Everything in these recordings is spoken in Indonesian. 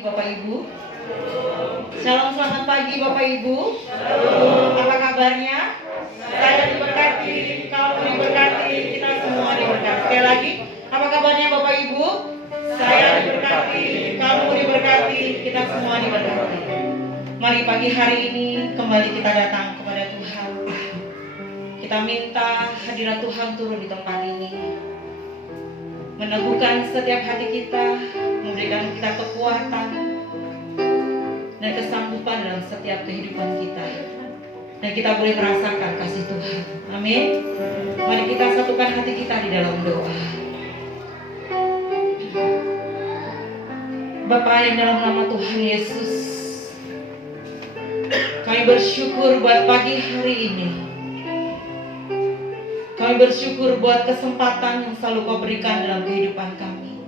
Bapak Ibu, Shalom, selamat pagi Bapak Ibu. Apa kabarnya? Saya diberkati, kamu diberkati, kita semua diberkati. Sekali lagi, apa kabarnya Bapak Ibu? Saya diberkati, kamu diberkati, kita semua diberkati. Mari pagi hari ini kembali kita datang kepada Tuhan. Kita minta hadirat Tuhan turun di tempat ini, meneguhkan setiap hati kita, memberikan kita kekuatan dan kesanggupan dalam setiap kehidupan kita, dan kita boleh merasakan kasih Tuhan. Amin. Mari kita satukan hati kita di dalam doa. Bapa yang dalam nama Tuhan Yesus, kami bersyukur buat pagi hari ini. Kami bersyukur buat kesempatan yang selalu Kau berikan dalam kehidupan kami.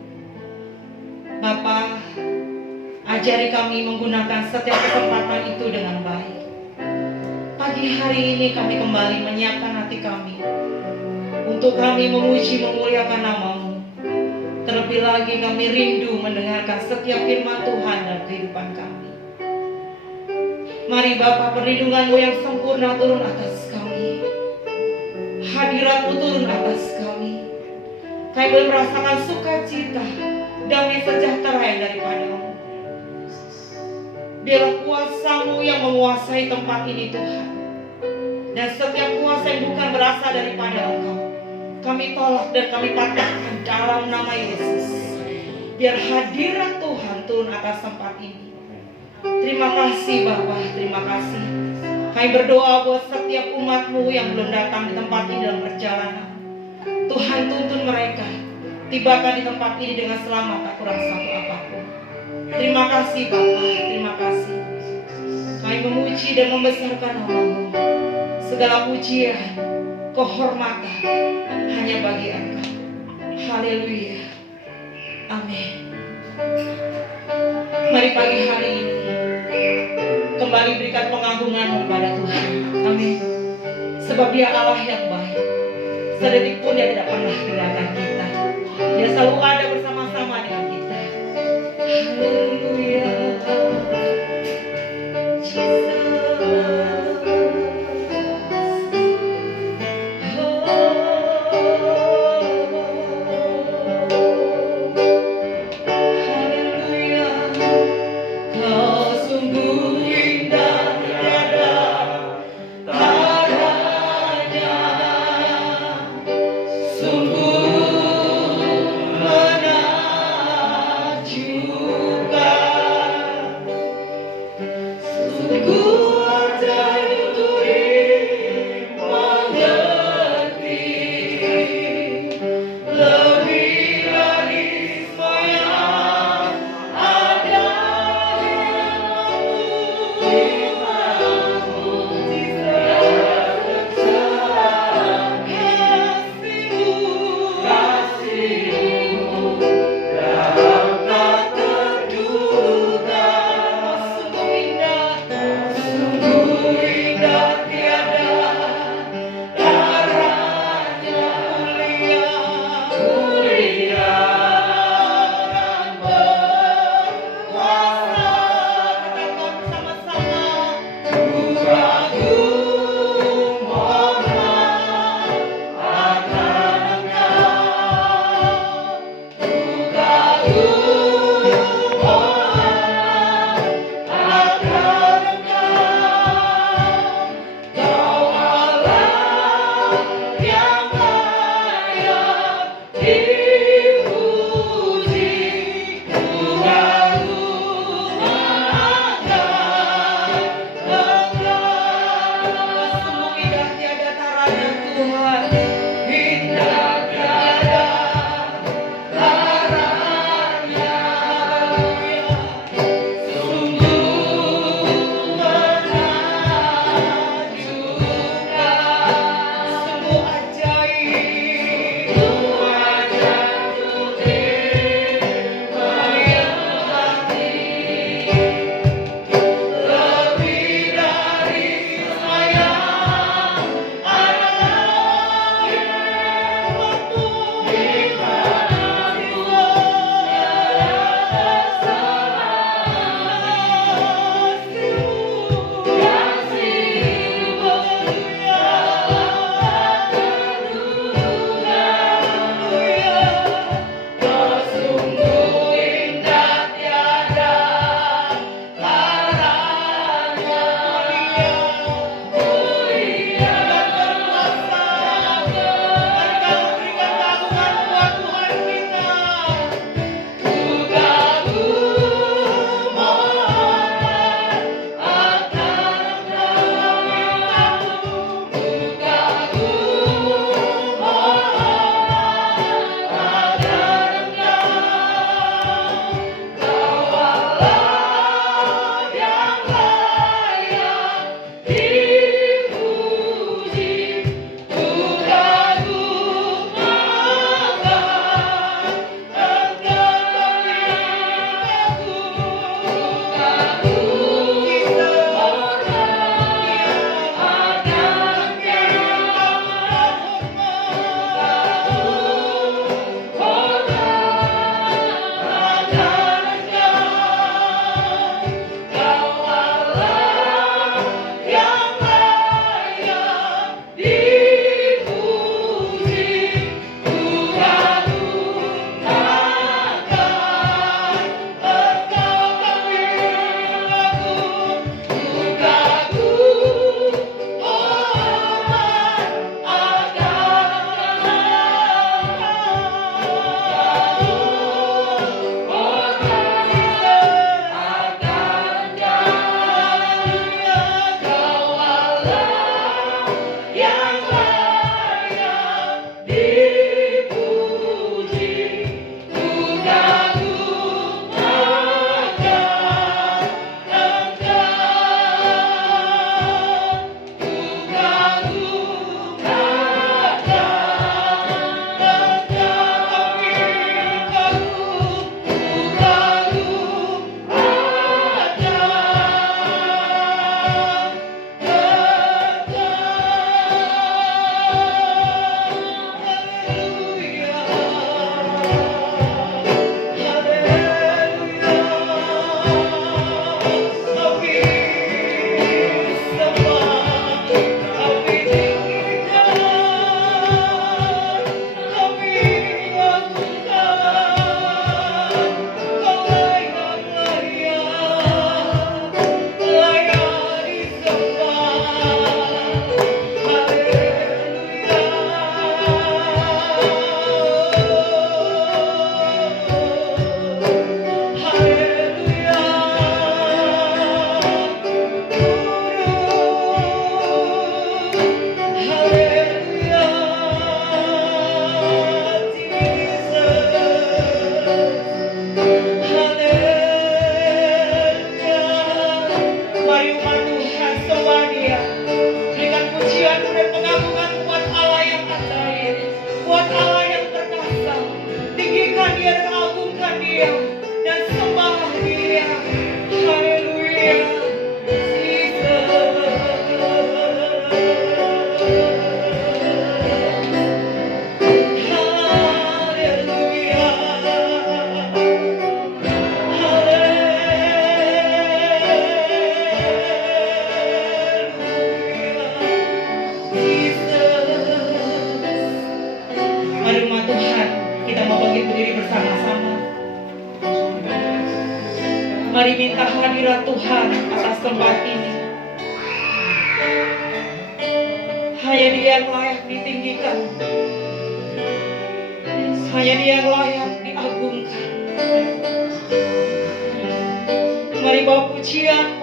Bapa, ajari kami menggunakan setiap kesempatan itu dengan baik. Pagi hari ini kami kembali menyiapkan hati kami untuk kami memuji memuliakan nama-Mu. Terlebih lagi kami rindu mendengarkan setiap firman Tuhan dalam kehidupan kami. Mari Bapa, perlindungan-Mu yang sempurna turun atas kami. Hadirat-Mu turun atas kami. Kami boleh merasakan sukacita, damai sejahtera yang daripada-Mu. Biarlah kuasa-Mu yang menguasai tempat ini Tuhan. Dan setiap kuasa yang bukan berasal daripada Engkau, kami tolak dan kami patahkan dalam nama Yesus. Biar hadirat Tuhan turun atas tempat ini. Terima kasih Bapa, terima kasih. Kami berdoa buat setiap umat-Mu yang belum datang di tempat ini dalam perjalanan. Tuhan tuntun mereka, tibakan di tempat ini dengan selamat, tak kurang satu apapun. Terima kasih Bapa, terima kasih. Kami memuji dan membesarkan nama-Mu. Segala pujian, kehormatan hanya bagi Engkau. Haleluya. Amin. Mari pagi hari ini kembali berikan pengagungan kepada Tuhan. Amin. Sebab Dia Allah yang baik. Sedetik pun Dia tidak pernah meninggalkan kita. Dia selalu ada bersama-sama dengan kita. Haleluya. Sungguh menakjubkan. Kami minta hadirat Tuhan atas tempat ini. Hanya Dia yang layak ditinggikan. Hanya Dia yang layak diagungkan. Mari bawa pujianmu,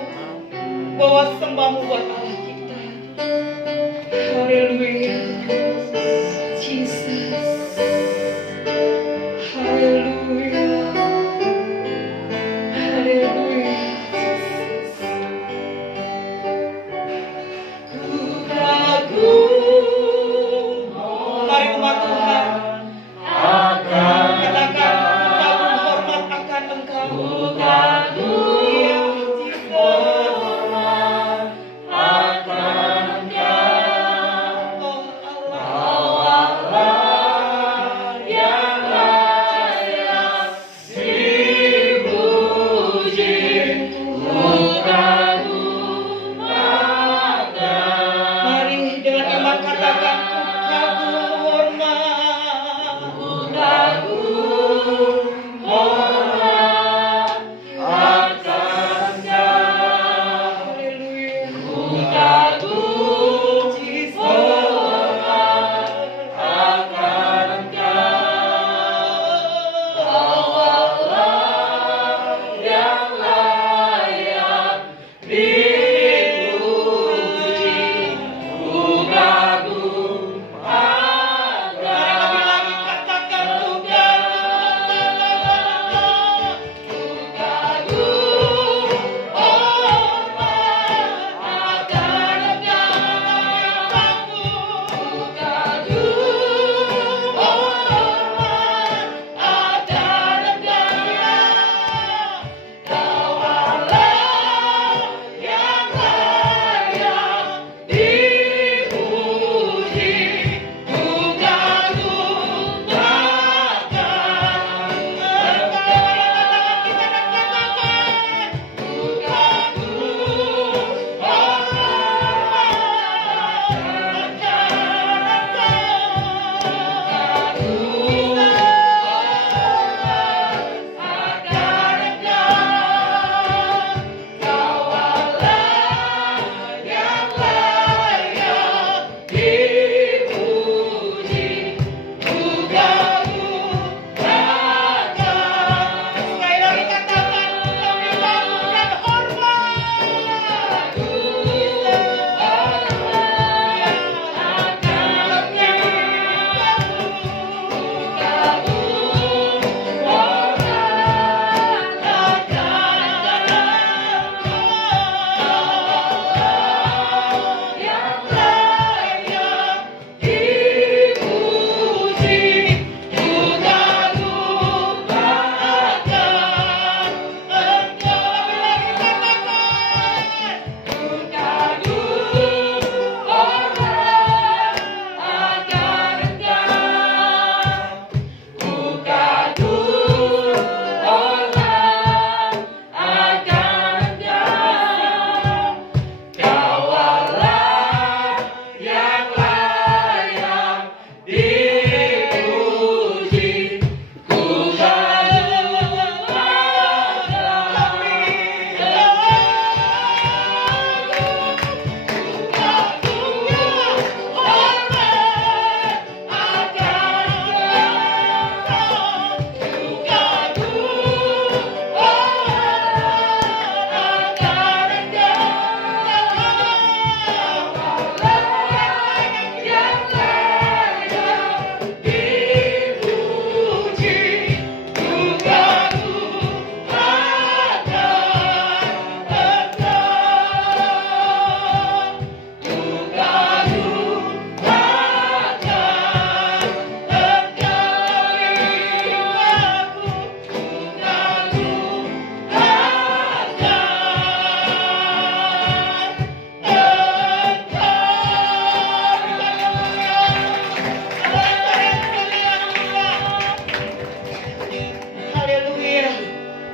bawa sembahmu buat Allah kita. Haleluya, Jesus. Haleluya, haleluya. Ku kagum, mari umat Tuhan. Katakan kagum hormat akan Engkau.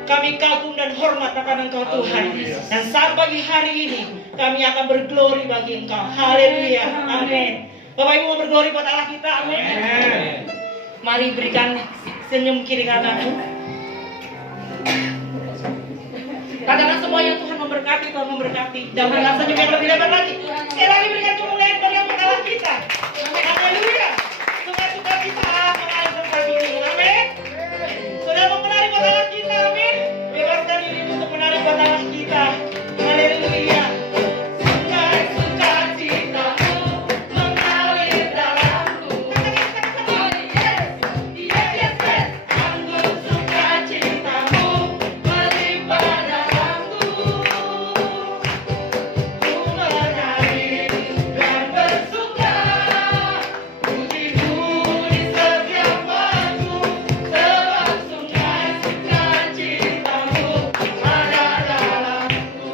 Kami kagum dan hormat akan Engkau Tuhan. Dan saat pagi hari ini kami akan berglori bagi Engkau. Haleluya. Amin. Bapak Ibu mau berglori buat Allah kita. Amin. Mari berikan senyum kiri kananmu. Katakan semuanya, Tuhan memberkati, Tuhan memberkati. Dan berikan senyum yang lebih lebar lagi. Sekali lagi berikan kemuliaan dari yang mengalah kita. Amin, haleluya. Suka-suka kita mengalir tempat ini. Amin. Sudah mau menari buat Allah kita, amin. Bebaskan diri untuk menari buat Allah kita. Haleluya. Suka-suka citamu mengalir dalamku. Anggur sukacitamu melimpah dalamku. Ku menari dan bersuka, pujimu di setiap waktu, sebab sungai sukacitamu ada dalamku.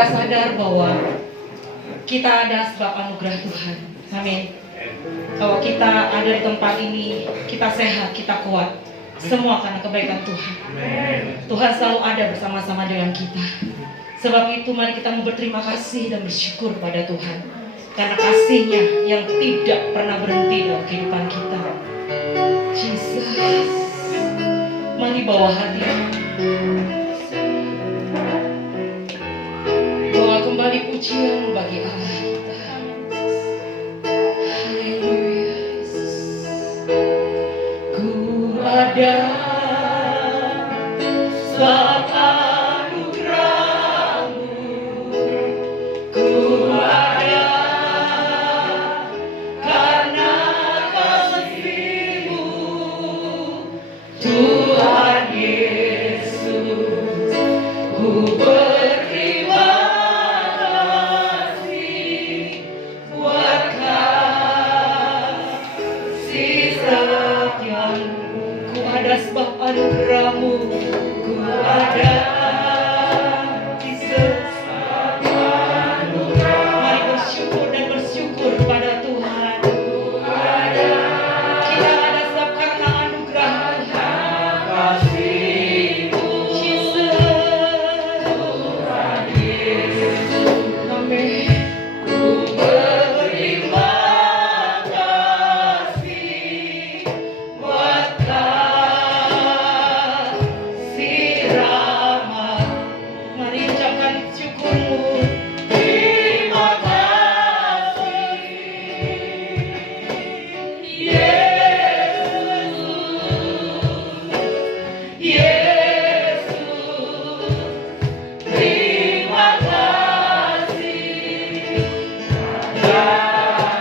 Kita sadar bahwa kita ada sebab anugerah Tuhan. Amin. Bahwa kita ada di tempat ini, kita sehat, kita kuat, semua karena kebaikan Tuhan. Tuhan selalu ada bersama-sama dengan kita. Sebab itu mari kita mau berterima kasih dan bersyukur pada Tuhan, karena kasih-Nya yang tidak pernah berhenti dalam kehidupan kita. Jesus, mari bawa hati, bawa kembali pujian bagi Allah kita. Haleluya. Ku ada sebab anugerah-Mu, ku ada karena kasih-Mu, Tuhan Yesus. Ku berterima kasih buat kasih setiamu. Ku ada sebab anugerah-Mu, ku ada di sebab anugerah. Mari bersyukur dan bersyukur pada Tuhan. Kita ada sebab karena anugerah Tuhan. Jesus. Amin. Ku berterima kasih buat kasih rahmat. Mari ucapkan syukur-Mu. Terima kasih Yesus, Yesus. Terima kasih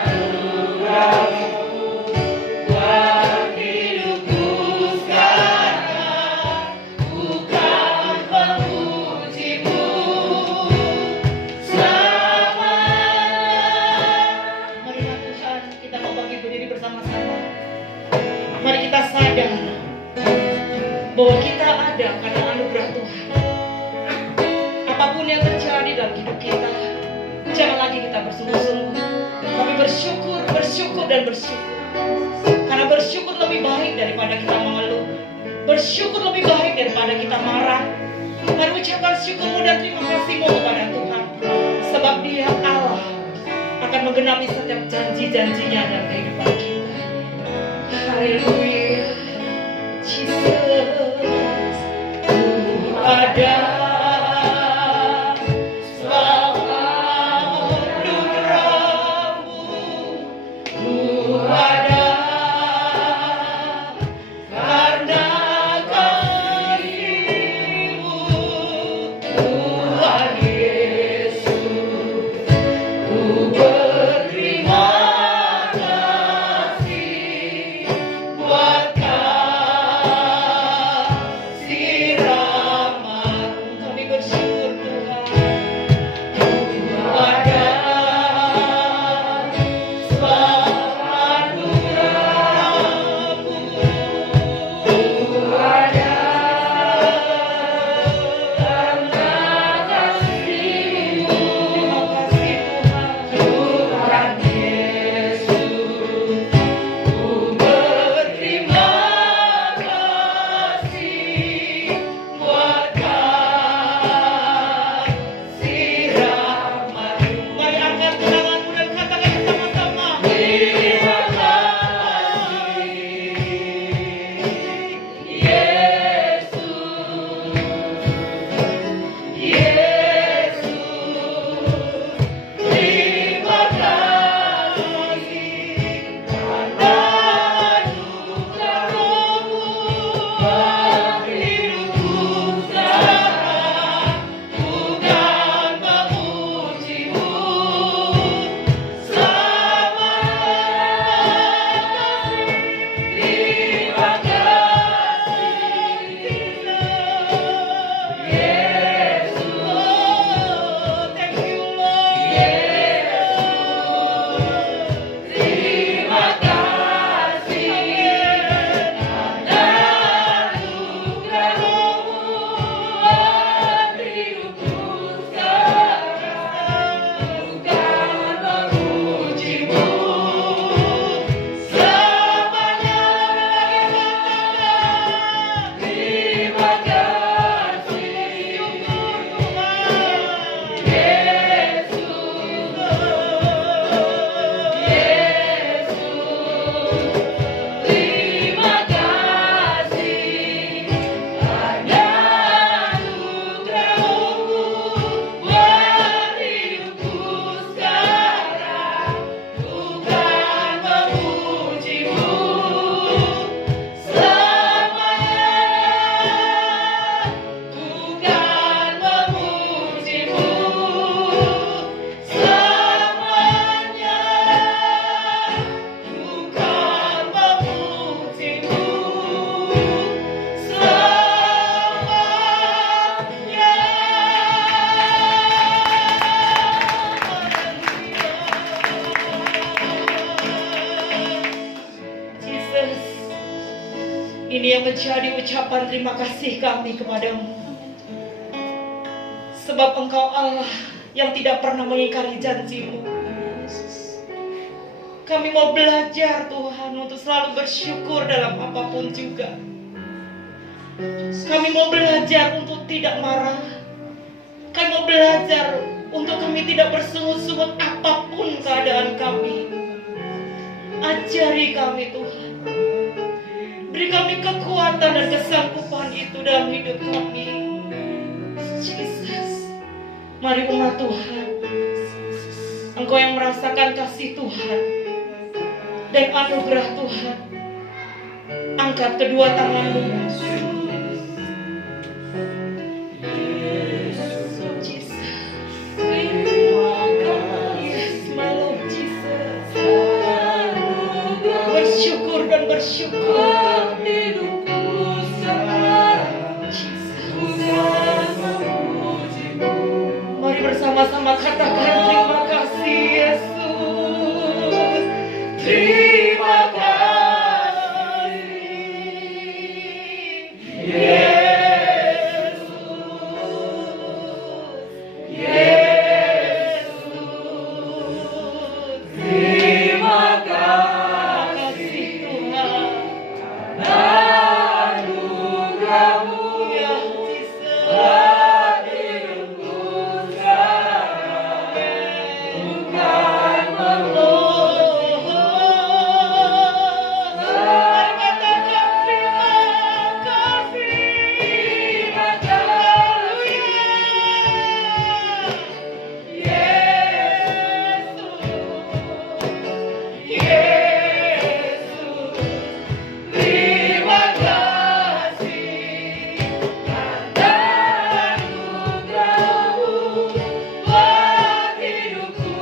anugerah-Mu buat hidupku sekarang. Bukan memuji-Mu selamanya. Marilah Tuhan, kita mau bangkit berdiri bersama-sama. Mari kita sadar bahwa kita ada karena anugerah Tuhan. Apapun yang terjadi dalam hidup kita, jangan lagi kita bersungguh-sungguh, tapi bersyukur, bersyukur dan bersyukur. Karena bersyukur lebih baik daripada kita mengeluh. Bersyukur lebih baik daripada kita marah. Mari ucapkan syukurmu dan terima kasihmu kepada Tuhan. Sebab Dia Allah akan menggenapi setiap janji-janjinya dalam kehidupan kita. Haleluya. Jesus, ku ada sebab anugerah-Mu, ku ada karena kasih-Mu, Tuhan Yesus. Ku berterima kasih buat kasih Ini yang menjadi ucapan terima kasih kami kepadamu. Sebab Engkau Allah yang tidak pernah mengingkari janji-Mu. Kami mau belajar Tuhan untuk selalu bersyukur dalam apapun juga. Kami mau belajar untuk tidak marah. Kami mau belajar untuk kami tidak bersungut-sungut apapun keadaan kami. Ajari kami Tuhan. Beri kami kekuatan dan kesanggupan itu dalam hidup kami. Jesus. Mari umat Tuhan. Engkau yang merasakan kasih Tuhan dan anugerah Tuhan. Angkat kedua tanganmu. Bersyukur hidupku sekarang, mari bersama-sama katakan terima kasih Yesus. Terima kasih Yesus. Terima kasih anugerahmu ya hidupku sekarang, bukan memuji. Mari katakan terima kasih, terima kasih Yesus, Yesus. Terima kasih karena anugerahmu buat hidupku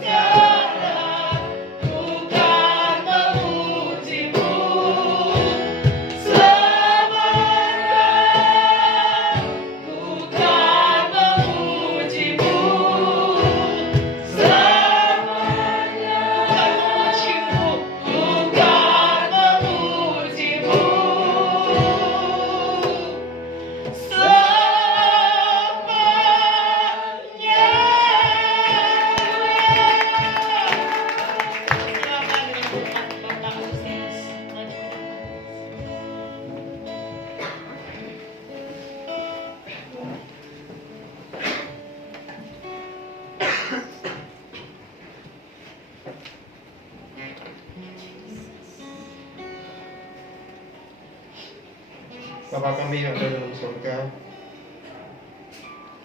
sekarang, bukan memuji-Mu selamanya, bukan memuji-Mu selamanya, bukan memuji-Mu Bapa kami yang ada dalam surga,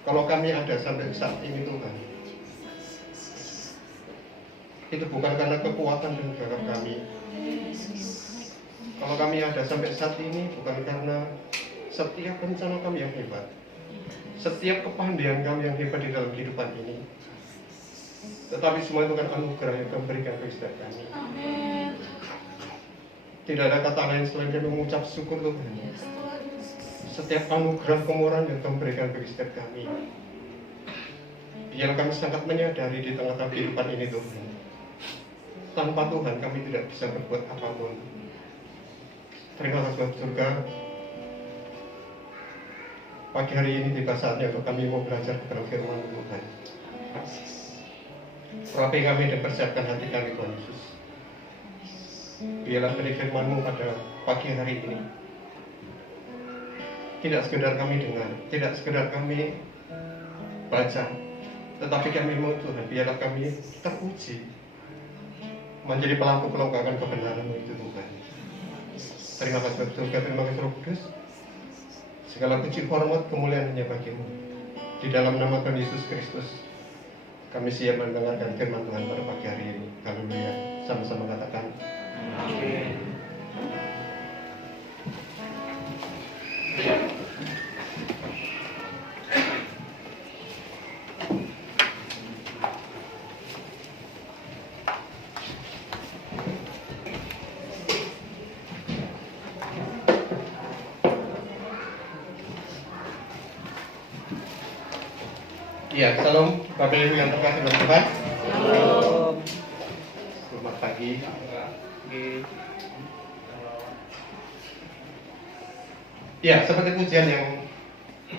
kalau kami ada sampai saat ini Tuhan, itu bukan karena kekuatan dan bakat kami. Kalau kami ada sampai saat ini bukan karena setiap rencana kami yang hebat, setiap kepandaian kami yang hebat di dalam kehidupan ini, tetapi semua itu kan anugerah yang Kau berikan kepada setiap kami. Tidak ada kata lain selain kami mengucap syukur Tuhan. Setiap anugerah kemurahan yang Kau berikan bagi setiap kami, biar kami sangat menyadari di tengah-tengah kehidupan ini Tuhan, tanpa Tuhan kami tidak bisa berbuat apapun. Terima kasih Tuhan surga. Pagi hari ini tiba saatnya untuk kami mau belajar kepada firman Tuhan. Rapi kami dan persiapkan hati kami Tuhan Yesus. Biarlah dari firman-Mu pada pagi hari ini tidak sekedar kami dengar, tidak sekedar kami baca, tetapi kami mau Tuhan, biarlah kami teruji menjadi pelaku-pelakukan kebenaran-Mu itu Tuhan. Terima kasih Tuhan surga, terima kasih Roh Kudus. Segala puji hormat kemuliaan hanya bagi-Mu. Di dalam nama Tuhan Yesus Kristus, kami siap mendengarkan firman Tuhan pada pagi hari ini. Haleluya. Sama-sama katakan amin. Ya, salam Bapak Ibu yang terkasih dalam Tuhan. Salam. Selamat pagi. Ya, seperti pujian yang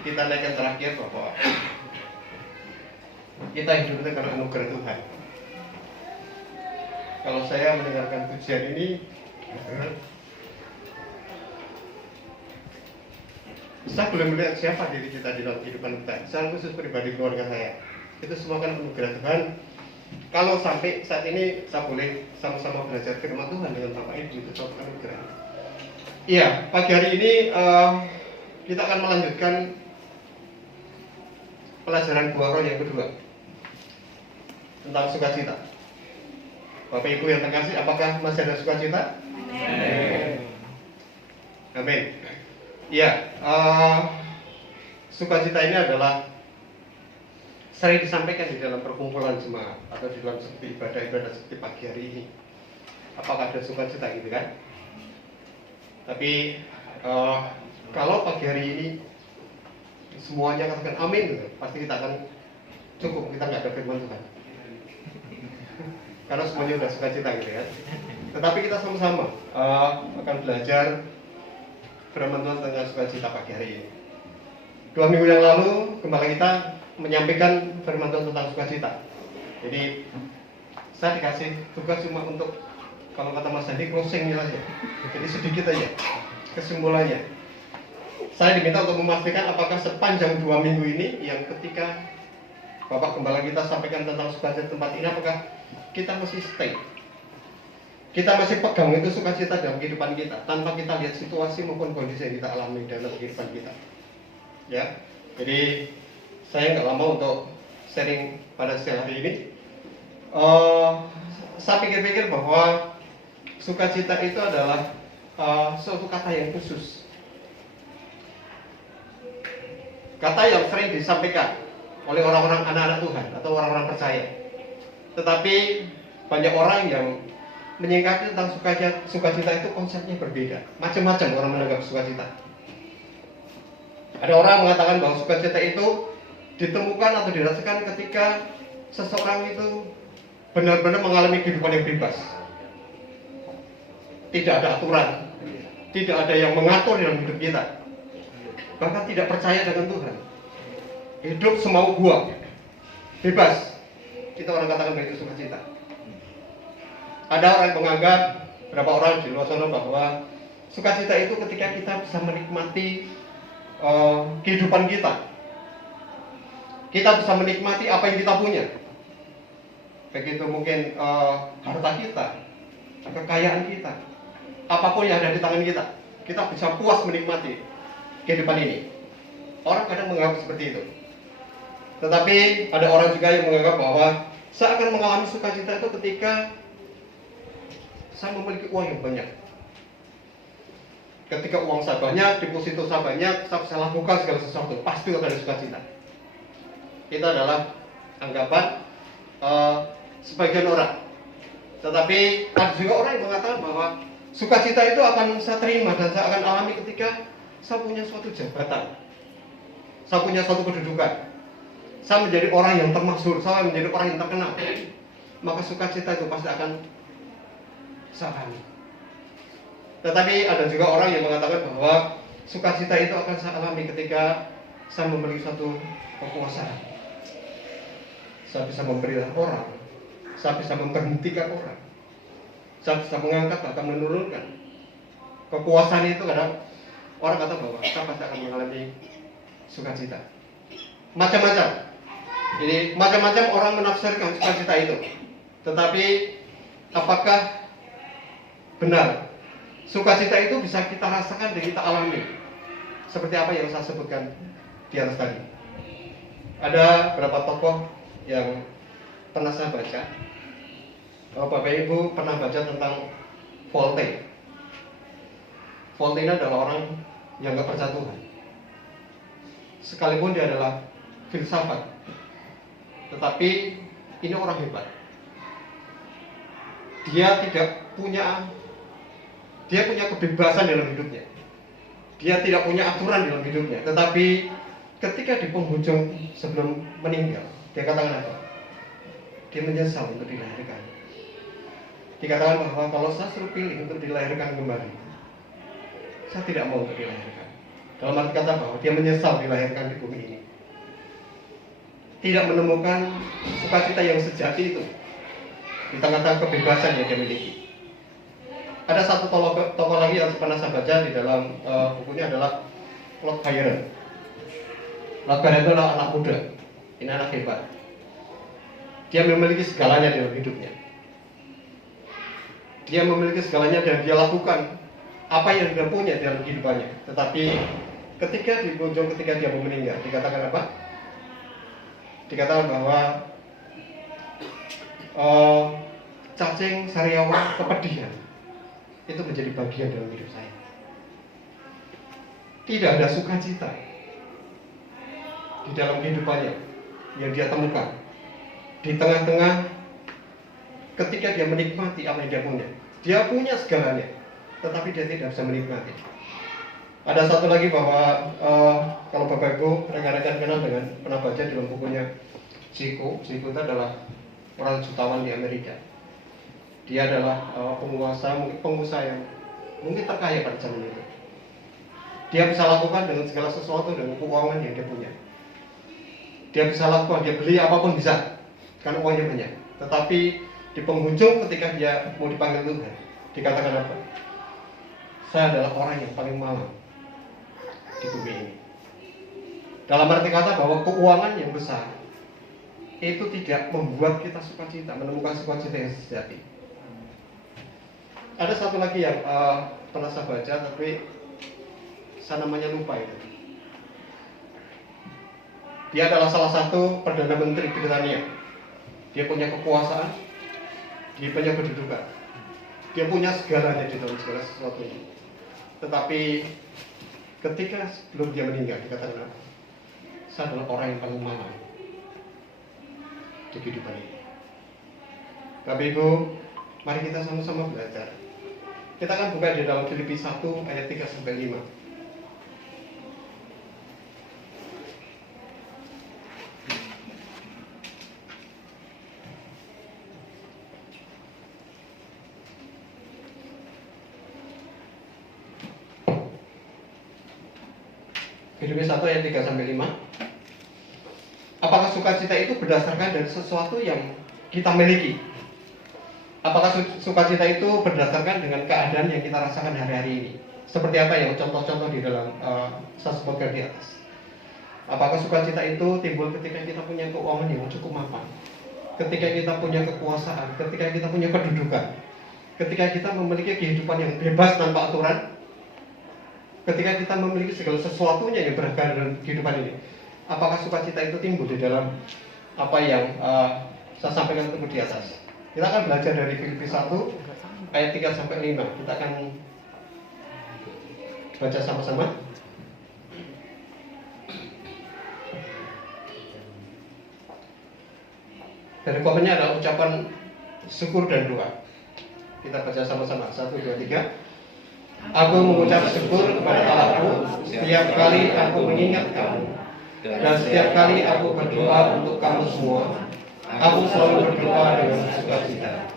kita naikkan terakhir bahwa kita hidup itu karena anugerah Tuhan. Kalau saya mendengarkan pujian ini, saya belum melihat siapa diri kita di dalam kehidupan kita. Secara khusus pribadi keluarga saya, itu semua kan anugerah Tuhan. Kalau sampai saat ini saya boleh sama-sama belajar firman Tuhan dengan Bapak Ibu, itu suatu anugerah. Iya, pagi hari ini kita akan melanjutkan pelajaran buah roh yang kedua tentang sukacita. Bapak Ibu yang terkasih, apakah masih ada sukacita? Amin. Amin. Ya, sukacita ini adalah sering disampaikan di dalam perkumpulan jemaat atau di dalam seperti ibadah-ibadah seperti pagi hari ini. Apakah ada sukacita gitu kan? Tapi kalau pagi hari ini semuanya katakan amin gitu, pasti kita akan cukup, kita nggak ada firman Tuhan. Karena semuanya udah sukacita gitu ya. Tetapi kita sama-sama akan belajar firman Tuhan tentang sukacita pagi hari ini. 2 minggu yang lalu gembala kita menyampaikan firman Tuhan tentang sukacita. Jadi saya dikasih tugas cuma untuk, kalau kata Mas Andi, closing aja. Jadi sedikit aja kesimpulannya. Saya diminta untuk memastikan apakah sepanjang 2 minggu ini yang ketika Bapak Gembala kita sampaikan tentang sukacita tempat ini, apakah kita masih stay, kita masih pegang itu sukacita dalam kehidupan kita tanpa kita lihat situasi maupun kondisi yang kita alami dalam kehidupan kita. Ya, jadi saya nggak lama untuk sharing pada siang hari ini. Saya pikir-pikir bahwa sukacita itu adalah suatu kata yang khusus, kata yang sering disampaikan oleh orang-orang anak-anak Tuhan atau orang-orang percaya. Tetapi banyak orang yang menyingkapi tentang sukacita itu konsepnya berbeda. Macam-macam orang menanggapi sukacita. Ada orang mengatakan bahwa sukacita itu ditemukan atau dirasakan ketika seseorang itu benar-benar mengalami kehidupan yang bebas. Tidak ada aturan, tidak ada yang mengatur dalam hidup kita. Bahkan tidak percaya dengan Tuhan. Hidup semau gua, bebas. Kita orang katakan itu sukacita. Ada orang yang menganggap, beberapa orang di luar sana, bahwa sukacita itu ketika kita bisa menikmati kehidupan kita. Kita bisa menikmati apa yang kita punya. Begitu mungkin harta kita, kekayaan kita, apapun yang ada di tangan kita, kita bisa puas menikmati kehidupan ini. Orang kadang menganggap seperti itu. Tetapi ada orang juga yang menganggap bahwa saya akan mengalami sukacita itu ketika saya memiliki uang yang banyak. Ketika uang saya banyak, deposito saya banyak, saya bisa lakukan segala sesuatu, pasti akan ada sukacita. Itu adalah anggapan sebagian orang. Tetapi ada juga orang yang mengatakan bahwa sukacita itu akan saya terima dan saya akan alami ketika saya punya suatu jabatan, saya punya suatu kedudukan, saya menjadi orang yang termasyhur, saya menjadi orang yang terkenal, maka sukacita itu pasti akan saya alami. Tetapi ada juga orang yang mengatakan bahwa sukacita itu akan saya alami ketika saya memiliki satu kekuasaan. Saya bisa memberi orang, saya bisa memberhentikan orang, saya bisa mengangkat bahkan menurunkan. Kekuasaan itu kadang orang kata bahwa saya pasti akan mengalami sukacita. Macam-macam. Jadi macam-macam orang menafsirkan sukacita itu. Tetapi apakah benar sukacita itu bisa kita rasakan dan kita alami seperti apa yang saya sebutkan di atas tadi? Ada beberapa tokoh yang pernah saya baca. Bapak Ibu pernah baca tentang Voltaire. Voltaire adalah orang yang gak percaya Tuhan. Sekalipun dia adalah filsafat, tetapi ini orang hebat. Dia punya kebebasan dalam hidupnya. Dia tidak punya aturan dalam hidupnya. Tetapi ketika di penghujung sebelum meninggal, dia katakan apa? Dia menyesal untuk dilahirkan. Dikatakan bahwa kalau saya suruh pilih untuk dilahirkan kembali, saya tidak mau untuk dilahirkan. Dalam arti kata bahwa dia menyesal dilahirkan di bumi ini. Tidak menemukan sukacita yang sejati itu di tengah-tengah kebebasan yang dia miliki. Ada satu tokoh lagi yang pernah saya baca di dalam bukunya adalah Lord Byron. Lord Byron itu adalah anak muda, ini anak hebat. Dia memiliki segalanya dalam hidupnya. Dia memiliki segalanya dan dia lakukan apa yang dia punya dalam kehidupannya. Tetapi ketika dia mau meninggal, dikatakan apa? Dikatakan bahwa cacing, sariawan, kepedihan itu menjadi bagian dalam hidup saya. Tidak ada sukacita di dalam kehidupannya yang dia temukan di tengah-tengah ketika dia menikmati apa yang dia punya. Dia punya segalanya, tetapi dia tidak bisa menikmati. Ada satu lagi bahwa kalau Bapak Ibu rekan-rekan kenal dengan, pernah baca dalam bukunya Zico itu adalah orang jutawan di Amerika. Dia adalah pengusaha yang mungkin terkaya pada zaman itu. Dia bisa lakukan dengan segala sesuatu dengan keuangan yang dia punya. Dia bisa lakukan, dia beli apapun bisa, karena uangnya banyak. Tetapi di penghujung ketika dia mau dipanggil Tuhan, dikatakan apa? Saya adalah orang yang paling malang di bumi ini. Dalam arti kata bahwa keuangan yang besar itu tidak membuat kita sukacita, menemukan sukacita yang sejati. Ada satu lagi yang pernah saya baca, tapi saya namanya lupa itu. Dia adalah salah satu Perdana Menteri Britania. Dia punya kekuasaan, dia punya kedudukan, dia punya segalanya di dalam segala sesuatunya. Tetapi ketika sebelum dia meninggal, dikatakan apa? Saya adalah orang yang paling malang di kehidupan ini. Bapak Ibu, mari kita sama-sama belajar. Kita akan buka di dalam Filipi 1 ayat 3-5. Filipi 1 ayat 3-5. Apakah sukacita itu berdasarkan dari sesuatu yang kita miliki? Apakah sukacita itu berdasarkan dengan keadaan yang kita rasakan hari-hari ini? Seperti apa yang contoh-contoh di dalam saya sebutkan di atas? Apakah sukacita itu timbul ketika kita punya keuangan yang cukup mapan? Ketika kita punya kekuasaan, ketika kita punya kedudukan, ketika kita memiliki kehidupan yang bebas tanpa aturan, ketika kita memiliki segala sesuatunya yang berharga dalam kehidupan ini? Apakah sukacita itu timbul di dalam apa yang saya sampaikan di atas? Kita akan belajar dari Filipi 1 ayat 3-5. Kita akan baca sama-sama. Dari komennya ada ucapan syukur dan doa. Kita baca sama-sama. 1, 2, 3. Aku mengucap syukur kepada Allahku setiap kali aku mengingat kamu, dan setiap kali aku berdoa untuk kamu semua. Aku selalu berdoa dengan sukacita.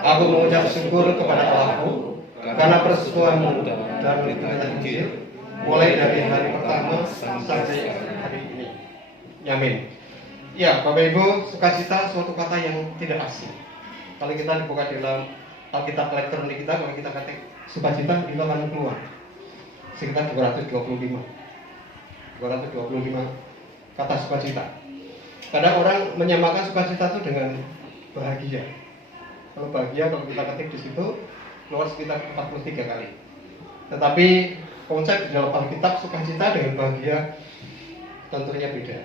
Aku mengucap syukur kepada Allahku karena persekutuanmu dan berita Injil, mulai dari hari pertama sampai hari ini. Amin. Ya, Bapak Ibu, sukacita suatu kata yang tidak asing. Kalau kita dibuka dalam Alkitab elektronik kita, kalau kita ketik sukacita, itu akan keluar sekitar 225 kata sukacita. Kadang orang menyamakan sukacita itu dengan bahagia. Kalau bahagia, kalau kita ketik di situ keluar sekitar 43 kali. Tetapi konsep di dalam Alkitab sukacita dengan bahagia tentunya beda.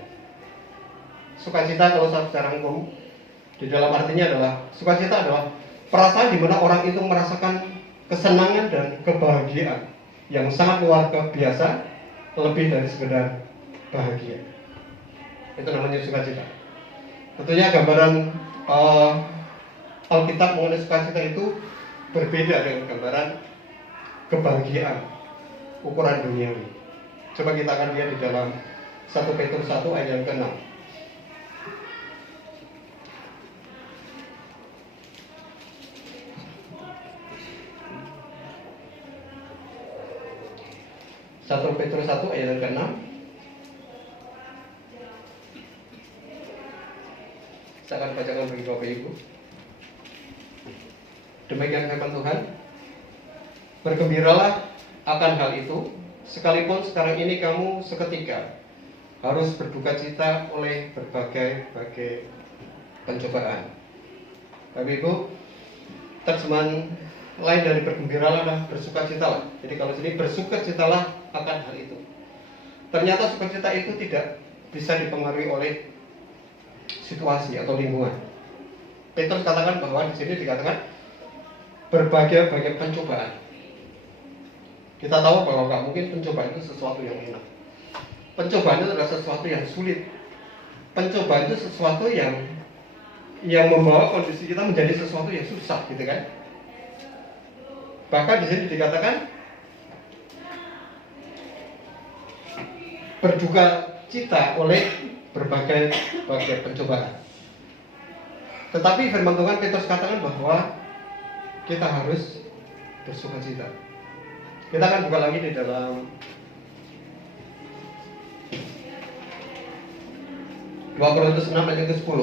Sukacita kalau secara umum di dalam artinya adalah sukacita adalah perasaan di mana orang itu merasakan kesenangan dan kebahagiaan yang sangat luar biasa, lebih dari sekedar bahagia. Itu namanya sukacita. Tentunya gambaran Alkitab mengenai sukacita itu berbeda dengan gambaran kebahagiaan ukuran duniawi. Coba kita akan lihat di dalam 1 Petrus 1 ayat yang ke-6. 1 Petrus 1 ayat yang ke-6. Saya akan bacakan bagi Bapak Ibu. Demikian firman Tuhan. Bergembiralah akan hal itu, sekalipun sekarang ini kamu seketika harus berduka cita oleh berbagai pencobaan. Bapak Ibu, terjemahan lain dari bergembiralah adalah bersukacitalah. Jadi kalau sini bersukacitalah akan hal itu. Ternyata sukacita itu tidak bisa dipengaruhi oleh situasi atau lingkungan. Petrus katakan bahwa di sini dikatakan berbagai pencobaan. Kita tahu bahwa nggak mungkin pencobaan itu sesuatu yang enak. Pencobaan itu adalah sesuatu yang sulit. Pencobaan itu sesuatu yang membawa kondisi kita menjadi sesuatu yang susah, gitu kan? Bahkan di sini dikatakan berduka cita oleh berbagai pencobaan. Tetapi firman Tuhan Petrus katakan bahwa kita harus bersuka cita. Kita akan buka lagi di dalam 2 Korintus 6 ayat ke-10.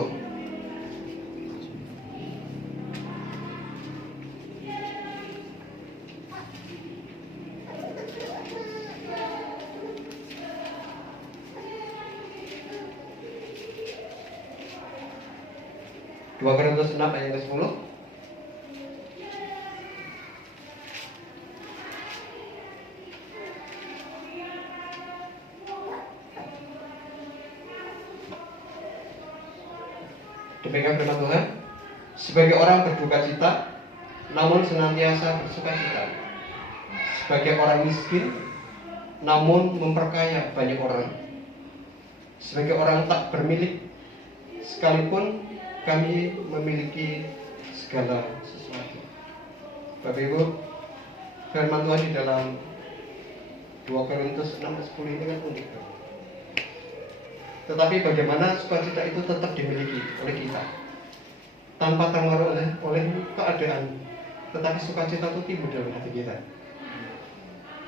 Dua Korintus 6 ayat ke-10. Demikian firman Tuhan. Sebagai orang berduka cita, namun senantiasa bersuka cita. Sebagai orang miskin, namun memperkaya banyak orang. Sebagai orang tak bermilik, sekalipun kami memiliki segala sesuatu. Bapak Ibu, firman Tuhan di dalam 2 Korintus 6 dan 10 ini kan unik. Tetapi bagaimana sukacita itu tetap dimiliki oleh kita tanpa terpengaruh oleh keadaan, tetapi sukacita itu timbul dalam hati kita.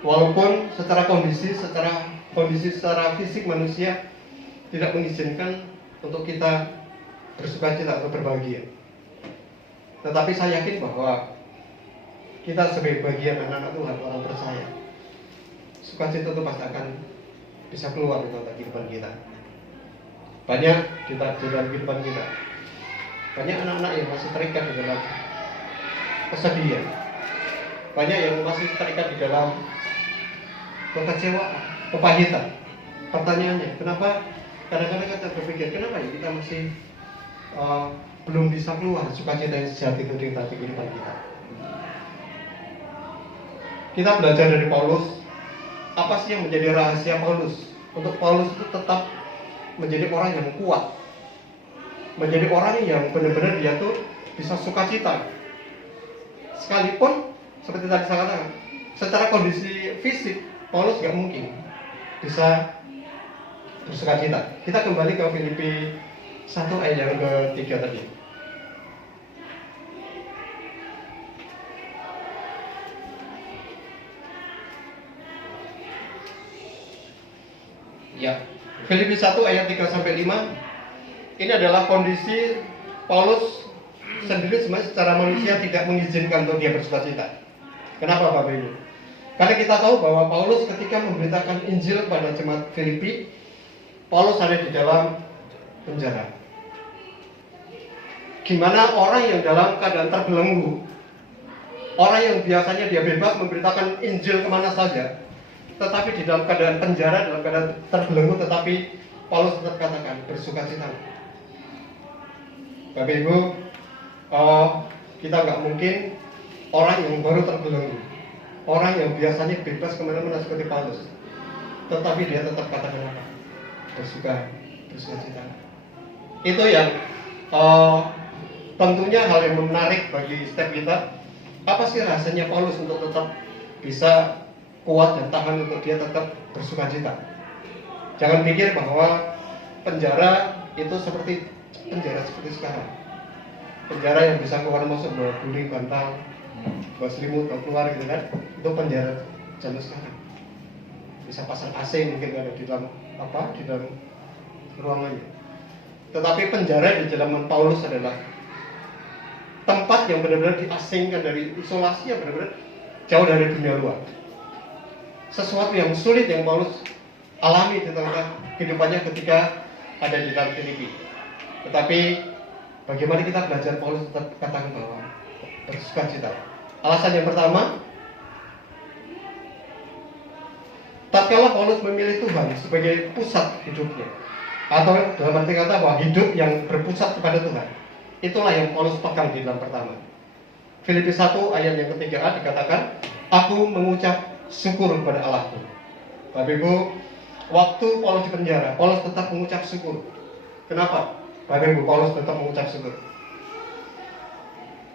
Walaupun secara kondisi secara fisik manusia tidak mengizinkan untuk kita bersukacita atau berbahagia, tetapi saya yakin bahwa kita sebagai bagian anak-anak Tuhan, orang percaya, sukacita itu pasti akan bisa keluar dari kehidupan kita. Banyak di dalam kehidupan kita, banyak anak-anak yang masih terikat di dalam kesedihan, banyak yang masih terikat di dalam kekecewaan, kepahitan. Pertanyaannya, kenapa kadang-kadang kita berpikir, kenapa ya kita masih belum bisa keluar sukacita yang sejati itu di kehidupan kita? Kita belajar dari Paulus, apa sih yang menjadi rahasia Paulus? Untuk Paulus itu tetap menjadi orang yang kuat, menjadi orang yang benar-benar dia tuh bisa sukacita, sekalipun seperti tadi saya katakan, secara kondisi fisik Paulus nggak mungkin bisa bersukacita. Kita kembali ke Filipi 1 ayat yang ke-3 tadi. Ya, Filipi 1 ayat 3 sampai 5. Ini adalah kondisi Paulus sendiri sebenarnya secara manusia tidak mengizinkan untuk dia bersukacita. Kenapa Bapak Ibu? Karena kita tahu bahwa Paulus ketika memberitakan Injil kepada jemaat Filipi, Paulus ada di dalam penjara. Gimana orang yang dalam keadaan terbelenggu, orang yang biasanya dia bebas memberitakan Injil kemana saja, tetapi di dalam keadaan penjara, dalam keadaan terbelenggu, tetapi Paulus tetap katakan bersukacita. Bapak Ibu, kita nggak mungkin orang yang baru terbelenggu, orang yang biasanya bebas kemana-mana seperti Paulus, tetapi dia tetap katakan apa? Bersukacita. Itu yang tentunya hal yang menarik bagi setiap kita. Apa sih rasanya Paulus untuk tetap bisa kuat dan tahan untuk dia tetap bersukacita? Jangan pikir bahwa penjara itu seperti penjara seperti sekarang. Penjara yang bisa keluar masuk bawa guling, bantal, bawa selimut, bawa keluar gitu kan. Itu penjara zaman sekarang. bisa pasang AC mungkin ada di dalam di dalam ruangannya. Tetapi penjara di zaman Paulus adalah tempat yang benar-benar diasingkan dari isolasi, yang benar-benar jauh dari dunia luar. Sesuatu yang sulit yang Paulus alami di tengah kehidupannya ketika ada di dalam Filipi. Tetapi bagaimana kita belajar Paulus tetap katakan bahwa bersukacita. Alasan yang pertama, tatkala Paulus memilih Tuhan sebagai pusat hidupnya, atau dalam arti kata bahwa hidup yang berpusat kepada Tuhan, itulah yang Paulus pegang di dalam pertama. Filipi 1 ayat yang ketiga dikatakan, aku mengucap syukur kepada Allahku. Bapak Ibu, waktu Paulus di penjara, Paulus tetap mengucap syukur. Kenapa? Bapak Ibu, Paulus tetap mengucap syukur.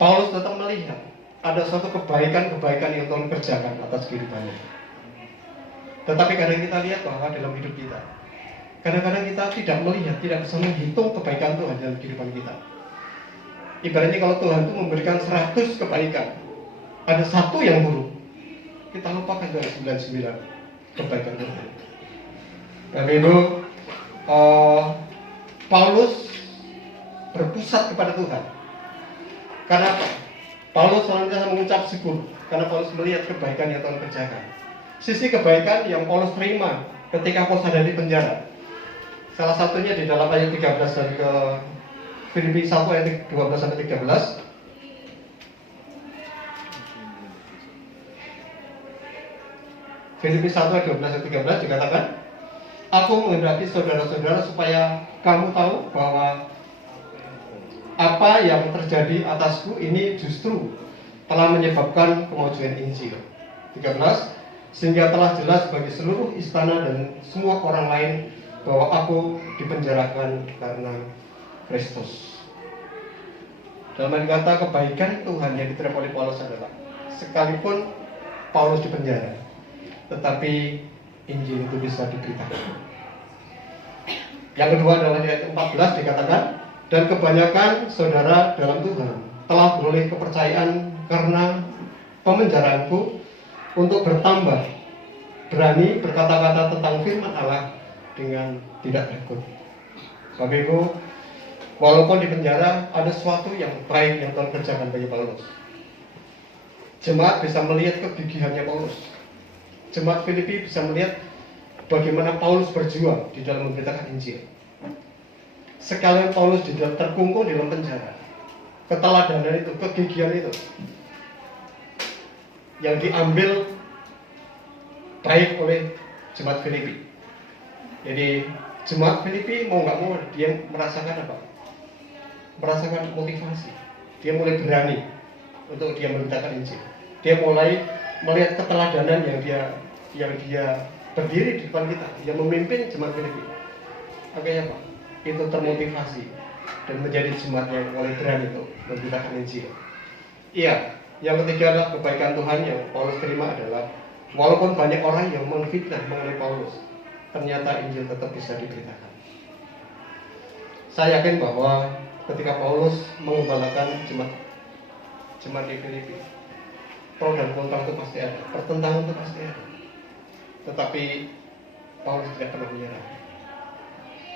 Paulus tetap melihat ada suatu kebaikan-kebaikan yang Tuhan kerjakan atas kehidupannya. Tetapi kadang kita lihat bahwa dalam hidup kita, kadang-kadang kita tidak melihat, tidak bisa menghitung kebaikan Tuhan dalam kehidupan kita. Ibaratnya kalau Tuhan itu memberikan 100 kebaikan, ada satu yang buruk, kita lupakan dari 99 kebaikan Tuhan. Bapak Ibu, Paulus berpusat kepada Tuhan. Karena apa? Paulus senantiasa mengucap syukur karena Paulus melihat kebaikan yang Tuhan kerjakan. Sisi kebaikan yang Paulus terima ketika Paulus ada di penjara, salah satunya di dalam ayat 13 dan ke Filipi 1 ayat 12 sampai 13. Filipi 1 ayat 12 sampai 13 dikatakan, aku menghendaki saudara-saudara supaya kamu tahu bahwa apa yang terjadi atasku ini justru telah menyebabkan kemajuan Injil. 13, sehingga telah jelas bagi seluruh istana dan semua orang lain bahwa aku dipenjarakan karena Kristus. Dalam arti kata, kebaikan Tuhan yang diterima oleh Paulus adalah sekalipun Paulus di penjara, tetapi Injil itu bisa diberitakan. Yang kedua adalah di ayat 14 dikatakan, dan kebanyakan saudara dalam Tuhan telah beroleh kepercayaan karena pemenjaraanku untuk bertambah berani berkata-kata tentang firman Allah dengan tidak takut. Bapak Ibu, walaupun di penjara ada sesuatu yang baik yang Tuhan kerjakan bagi Paulus. Jemaat bisa melihat kegigihannya Paulus. Jemaat Filipi bisa melihat bagaimana Paulus berjuang di dalam memberitakan Injil. Sekalian Paulus terkungkung di dalam penjara, keteladanan itu, kegigihan itu yang diambil baik oleh jemaat Filipi. Jadi jemaat Filipi mau nggak mau dia merasakan apa? Merasakan motivasi. Dia mulai berani untuk dia memberitakan Injil. Dia mulai melihat keteladanan yang dia berdiri di depan kita, yang memimpin jemaat Filipi. Akhirnya apa? Itu termotivasi dan menjadi jemaat yang mulai berani untuk memberitakan Injil. Iya, yang ketiga adalah kebaikan Tuhan yang Paulus terima adalah walaupun banyak orang yang menfitnah mengenai Paulus, ternyata Injil tetap bisa diberitakan. Saya yakin bahwa ketika Paulus mengembalakan jemaat di Filipi, pro dan kontra itu pasti ada, pertentangan itu pasti ada. Tetapi Paulus tidak pernah menyerah.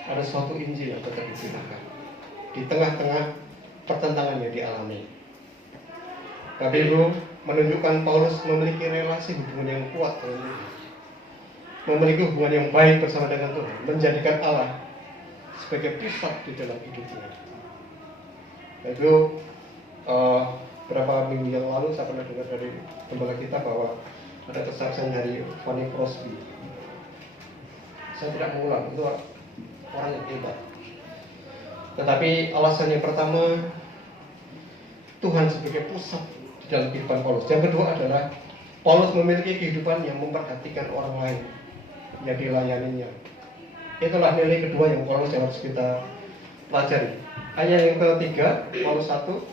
Ada suatu Injil yang tetap diberitakan di tengah-tengah pertentangan yang dialami. Bapak Ibu, menunjukkan Paulus memiliki relasi hubungan yang kuat dengan Tuhan, memiliki hubungan yang baik bersama dengan Tuhan, menjadikan Allah sebagai pusat di dalam hidupnya. Bapak Ibu, beberapa minggu yang lalu saya pernah dengar dari gembala kita bahwa ada kesaksian dari Fanny Crosby. Saya tidak mengulang, itu orang yang hebat. Tetapi alasan yang pertama, Tuhan sebagai pusat di dalam kehidupan Paulus. Yang kedua adalah Paulus memiliki kehidupan yang memperhatikan orang lain yang dilayaninya. Itulah nilai kedua yang Paulus yang harus kita pelajari. Ayat yang ketiga, Paulus 1.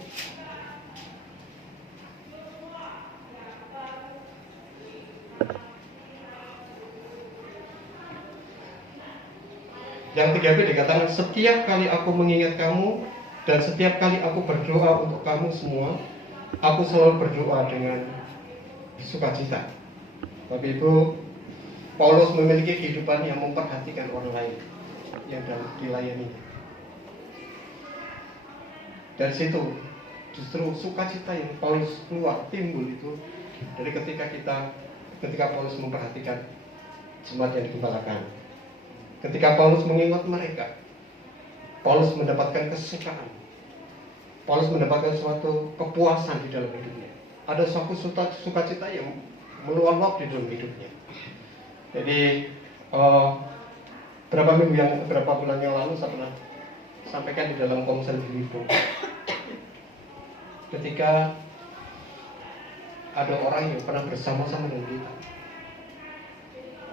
Yang 3b dikatakan, setiap kali aku mengingat kamu dan setiap kali aku berdoa untuk kamu semua, aku selalu berdoa dengan sukacita. Bapak Ibu, Paulus memiliki kehidupan yang memperhatikan orang lain yang dilayani. Dari situ justru sukacita yang Paulus keluar timbul itu dari ketika Paulus memperhatikan jemaat yang digembalakan. Ketika Paulus mengingat mereka, Paulus mendapatkan kesukaan. Paulus mendapatkan suatu kepuasan di dalam hidupnya. Ada suatu sukacita yang meluap-luap di dalam hidupnya. Jadi beberapa bulan yang lalu saya pernah sampaikan di dalam konsen Filipi. Ketika ada orang yang pernah bersama-sama dengan kita,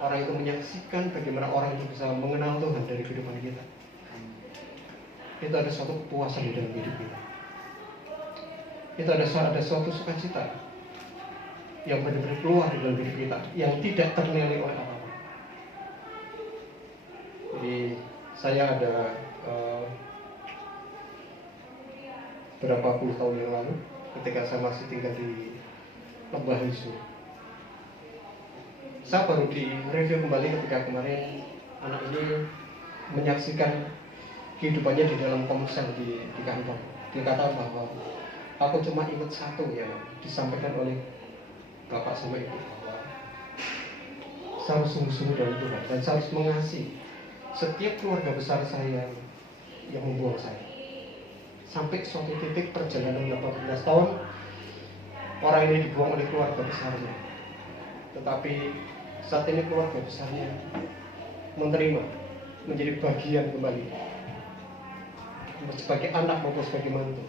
orang itu menyaksikan bagaimana orang itu bisa mengenal Tuhan dari kehidupan kita, itu ada suatu kepuasan di dalam hidup kita. Itu ada suatu sukacita yang benar-benar keluar di dalam hidup kita, yang tidak ternilai oleh apapun. Jadi saya ada berapa puluh tahun yang lalu, ketika saya masih tinggal di Lembah Hisu, saya baru di-review kembali ketika kemarin anak ini menyaksikan kehidupannya di dalam komsel di kantor. Dia kata bahwa aku cuma ingat satu yang disampaikan oleh Bapak sama Ibu, bahwa saya harus sungguh-sungguh dalam Tuhan dan saya harus mengasihi setiap keluarga besar saya yang membuang saya. Sampai suatu titik perjalanan 18 tahun, orang ini dibuang oleh keluarga besarnya. Tetapi saat ini keluarga besarnya menerima, menjadi bagian kembali, sebagai anak maupun sebagai mantu,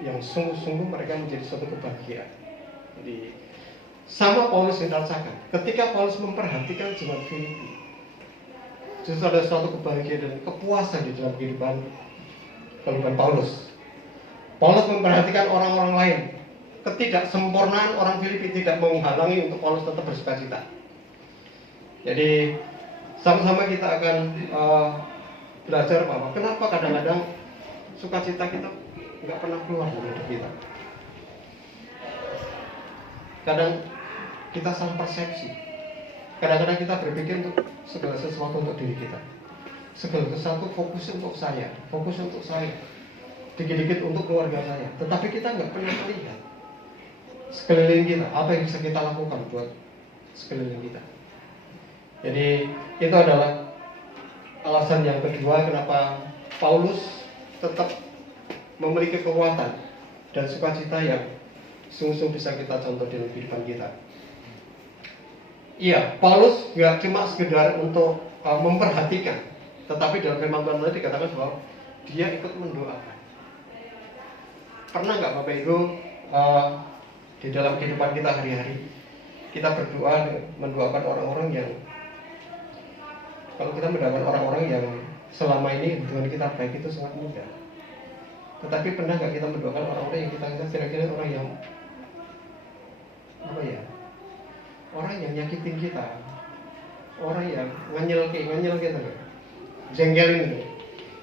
yang sungguh-sungguh mereka menjadi suatu kebahagiaan. Jadi sama Paulus yang dirasakan ketika Paulus memperhatikan jemaat Filipi, justru ada suatu kebahagiaan dan kepuasan di dalam kehidupan Paulus. Paulus memperhatikan orang-orang lain. Ketidaksempurnaan orang Filipi tidak menghalangi untuk Paulus tetap bersukacita. Jadi sama-sama kita akan belajar bahwa kenapa kadang-kadang sukacita kita nggak pernah keluar dari hidup kita. Kadang kita salah persepsi. Kadang-kadang kita berpikir untuk segala sesuatu untuk diri kita. Segala sesuatu fokus untuk saya, dikit-dikit untuk keluarga saya. Tetapi kita nggak pernah melihat sekeliling kita, apa yang bisa kita lakukan buat sekeliling kita. Jadi itu adalah alasan yang kedua kenapa Paulus tetap memiliki kekuatan dan sukacita yang sungguh-sungguh bisa kita contoh dalam kehidupan kita. Iya, Paulus nggak cuma sekedar untuk memperhatikan, tetapi dalam firman Tuhan tadi dikatakan bahwa dia ikut mendoakan. Pernah nggak Bapak Ibu di dalam kehidupan kita hari-hari kita berdoa mendoakan orang-orang yang, kalau kita mendoakan orang-orang yang selama ini hubungan kita baik itu sangat mudah. Tetapi pernah nggak kita mendoakan orang-orang yang kita kira-kira orang yang orang yang nyakitin kita, orang yang nganyel kita, jengkelin gitu.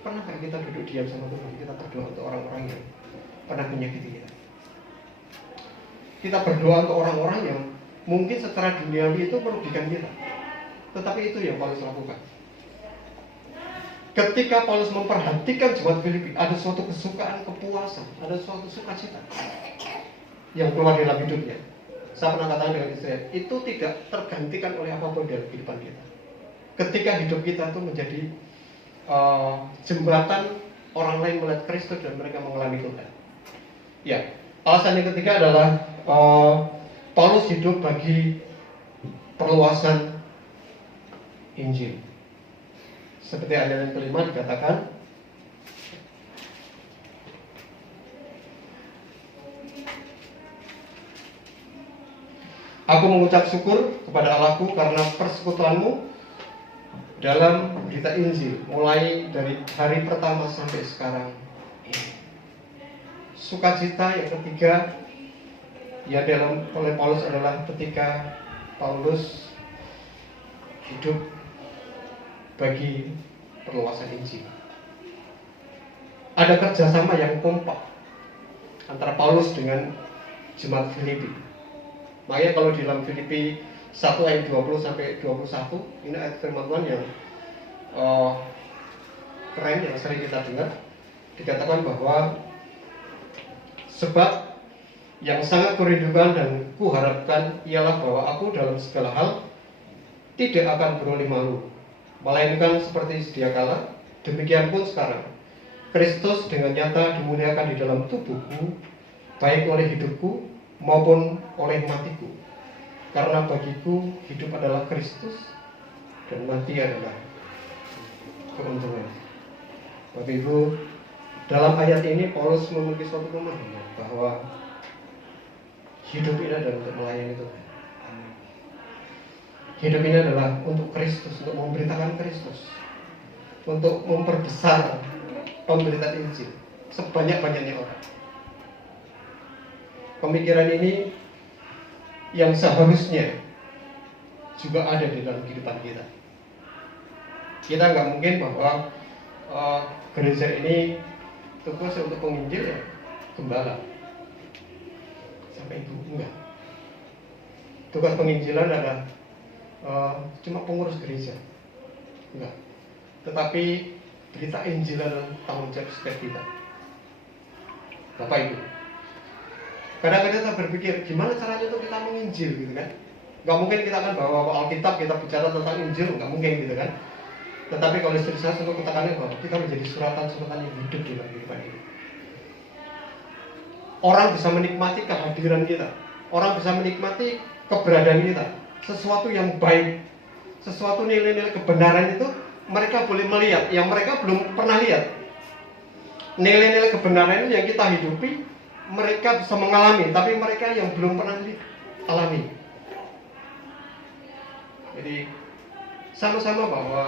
Pernah nggak kita duduk diam sama Tuhan, kita berdoa untuk orang-orang yang pernah menyakiti kita? Kita berdoa untuk orang-orang yang mungkin secara duniawi itu merugikan kita, tetapi itu yang Paulus lakukan. Ketika Paulus memperhatikan jemaat Filipi, ada suatu kesukaan, kepuasan, ada suatu sukacita yang keluar dalam hidupnya. Saya pernah katakan dengan istri, itu tidak tergantikan oleh apapun dalam kehidupan kita. Ketika hidup kita itu menjadi jembatan orang lain melihat Kristus dan mereka mengalami Tuhan. Ya, alasan yang ketiga adalah Paulus hidup bagi perluasan Injil. Seperti ayat yang kelima dikatakan, aku mengucap syukur kepada Allahku karena persekutuanmu dalam berita Injil, mulai dari hari pertama sampai sekarang. Sukacita yang ketiga ya dalam oleh Paulus adalah ketika Paulus hidup bagi perluasan Injil. Ada kerjasama yang kompak antara Paulus dengan jemaat Filipi. Makanya kalau di dalam Filipi 1 ayat 20 sampai 21. Ini ayat firman Tuhan yang keren, yang sering kita dengar. Dikatakan bahwa sebab yang sangat kurindukan dan kuharapkan ialah bahwa aku dalam segala hal tidak akan beroleh malu, melainkan seperti sedia kala, demikian pun sekarang Kristus dengan nyata dimuliakan di dalam tubuhku, baik oleh hidupku maupun oleh matiku. Karena bagiku hidup adalah Kristus dan mati adalah keuntungan. Bapak Ibu, dalam ayat ini Paulus memiliki suatu pemahaman bahwa hidup ini adalah untuk melayani Tuhan. Hidup ini adalah untuk Kristus, untuk memberitakan Kristus, untuk memperbesar pemberitaan Injil sebanyak-banyaknya orang. Pemikiran ini yang seharusnya juga ada di dalam kehidupan kita. Kita nggak mungkin bahwa gereja ini tugas untuk penginjil ya gembala sampai ibu, enggak. Tugas penginjilan adalah cuma pengurus gereja, enggak. Tetapi berita Injil adalah tanggung jawab setiap kita, Bapak Ibu. Kadang-kadang kita berpikir gimana caranya untuk kita menginjil gitu kan. Nggak mungkin kita akan bawa Alkitab, kita bicara tentang Injil, nggak mungkin gitu kan. Tetapi kalau istri saya selalu katakannya bahwa kita menjadi suratan-suratan yang hidup di dalam kehidupan ini. Orang bisa menikmati kehadiran kita, orang bisa menikmati keberadaan kita, sesuatu yang baik, sesuatu nilai-nilai kebenaran itu mereka boleh melihat yang mereka belum pernah lihat. Nilai-nilai kebenaran itu yang kita hidupi, mereka bisa mengalami, tapi mereka yang belum pernah alami. Jadi sama-sama bahwa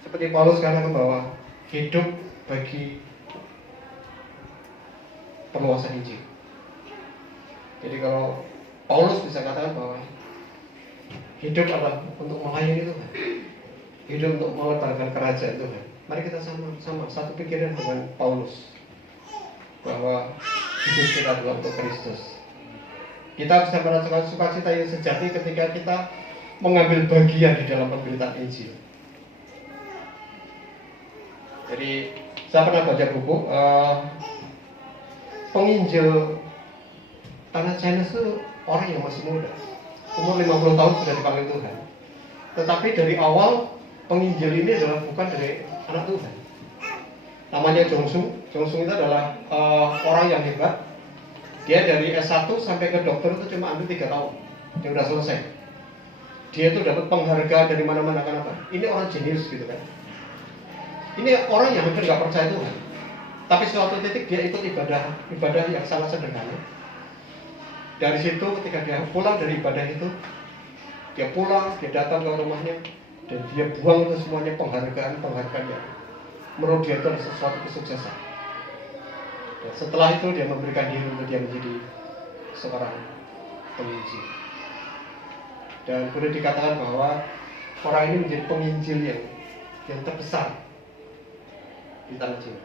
seperti Paulus katakan bahwa hidup bagi perluasan Injil. Jadi kalau Paulus bisa katakan bahwa hidup adalah untuk melayani Tuhan, hidup untuk meletakkan kerajaan Tuhan. Mari kita sama-sama satu pikiran dengan Paulus bahwa hidup kita adalah untuk Kristus. Kita bisa merasakan sukacita yang sejati ketika kita mengambil bagian di dalam pemberitaan Injil. Jadi saya pernah baca buku penginjil tanah China itu orang yang masih muda, umur 50 tahun sudah dipanggil Tuhan. Tetapi dari awal penginjil ini adalah bukan dari anak Tuhan. Namanya Jongsung itu adalah orang yang hebat. Dia dari S1 sampai ke dokter itu cuma ambil 3 tahun. Dia udah selesai. Dia itu dapat penghargaan dari mana-mana. Kenapa? Ini orang jenius gitu kan. Ini orang yang hampir nggak percaya Tuhan. Tapi suatu titik dia ikut ibadah yang sangat sederhana. Dari situ ketika dia pulang dari ibadah itu, dia pulang, dia datang ke rumahnya, dan dia buang itu semuanya penghargaan yang menurut dia itu adalah sesuatu kesuksesan. Dan setelah itu dia memberikan diri untuk dia menjadi seorang penginjil. Dan boleh dikatakan bahwa orang ini menjadi penginjil yang terbesar di tanah Cina.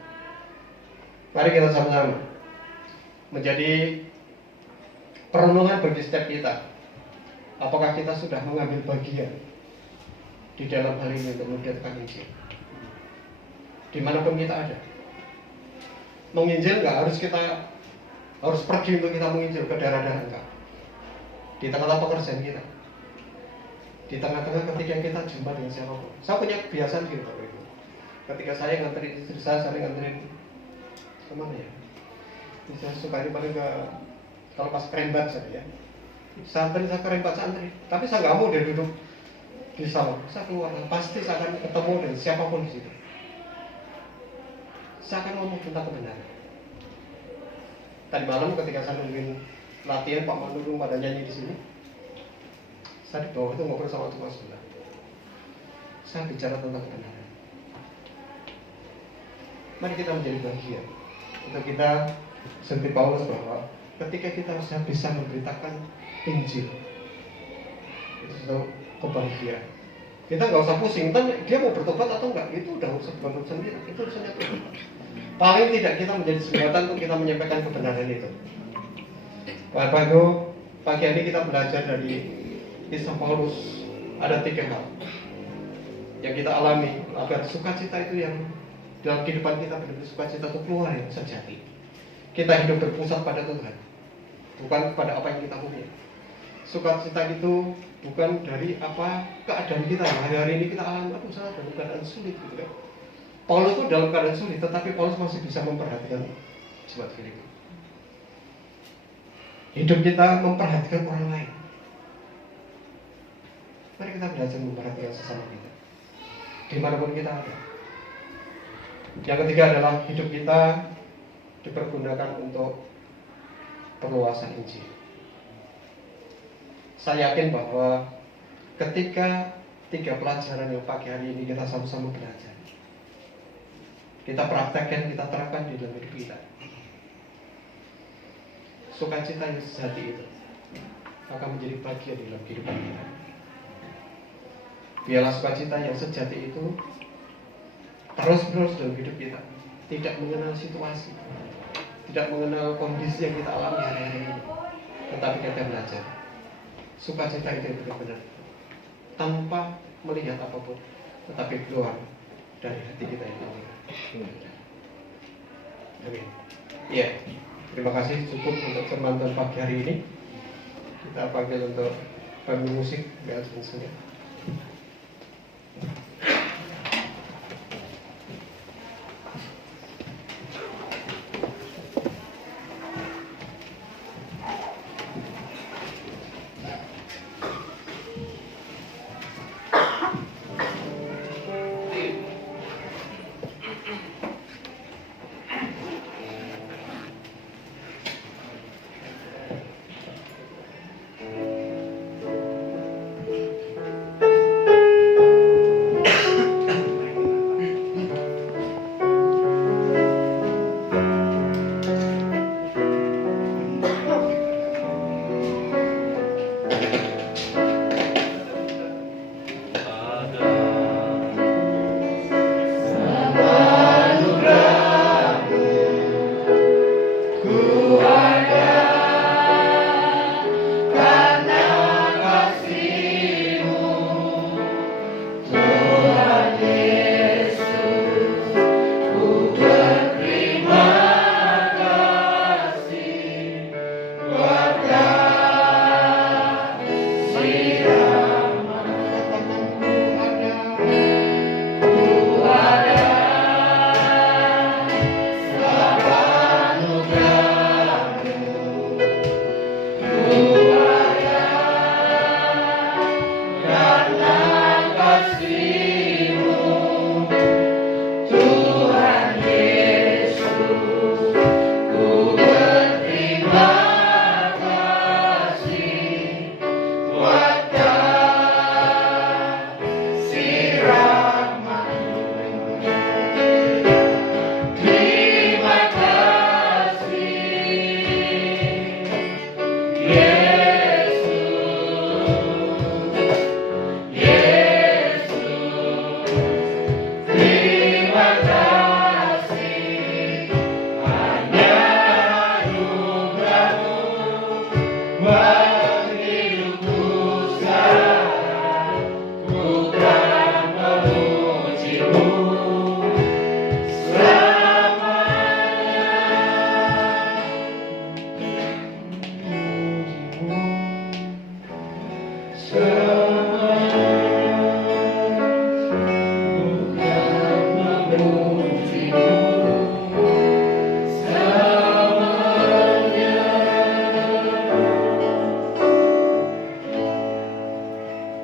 Mari kita sama-sama menjadi perenungan bagi setiap kita. Apakah kita sudah mengambil bagian di dalam hal ini untuk memberitakan Injil? Dimanapun kita ada. Menginjil nggak harus kita harus pergi untuk kita menginjil ke daerah-daerah, enggak. Di tengah-tengah pekerjaan kita, di tengah-tengah ketika kita jumpa dengan siapapun. Saya punya kebiasaan gitu Bapak Ibu. Ketika saya nganterin istri saya sering nganterin kemana ya? Saya suka ini paling ke kalau pas kerembat saja ya. Saya ke rembat santri, tapi saya nggak mau dia duduk di salon. Saya keluar, pasti saya akan ketemu dengan siapapun di situ. Saya akan ngomong tentang kebenaran. Tadi malam ketika saya nungguin latihan Pak Manurung pada nyanyi di sini, saya di bawah itu ngobrol sama tukang sebelah. Saya bicara tentang kebenaran. Mari kita menjadi bagian untuk kita seperti Paulus bahwa ketika kita bisa memberitakan Injil, itu suatu kebahagiaan. Kita nggak usah pusing, dia mau bertobat atau enggak, itu udah urusan kita, itu urusannya Tuhan. Paling tidak kita menjadi jembatan untuk kita menyampaikan kebenaran itu. Bapak Ibu, pagi ini kita belajar dari kisah Paulus, ada 3 hal yang kita alami agar sukacita itu yang dalam kehidupan kita, benar-benar sukacita itu keluar yang sejati. Kita hidup berpusat pada Tuhan, bukan pada apa yang kita punya. Sukacita itu bukan dari apa keadaan kita. Hari-hari ini kita alami, aduh saya dalam keadaan sulit gitu kan. Paulus itu dalam keadaan sulit, tetapi Paulus masih bisa memperhatikan jemaat Filipi. Hidup kita memperhatikan orang lain. Mari kita belajar memperhatikan sesama kita, dimanapun kita ada. Yang ketiga adalah hidup kita dipergunakan untuk perluasan Injil. Saya yakin bahwa ketika 3 pelajaran yang pagi hari ini kita sama-sama belajar, kita praktekkan, kita terapkan di dalam hidup kita, sukacita yang sejati itu akan menjadi bagian di dalam kehidupan kita. Biarlah sukacita yang sejati itu terus-menerus dalam hidup kita, tidak mengenal situasi, tidak mengenal kondisi yang kita alami hari-hari ini, tetapi kita belajar sukacita itu benar-benar tanpa melihat apapun, tetapi keluar dari hati kita yang mulia. Amin. Ya, terima kasih cukup untuk firman Tuhan pagi hari ini. Kita panggil untuk panggung musik biar semuanya.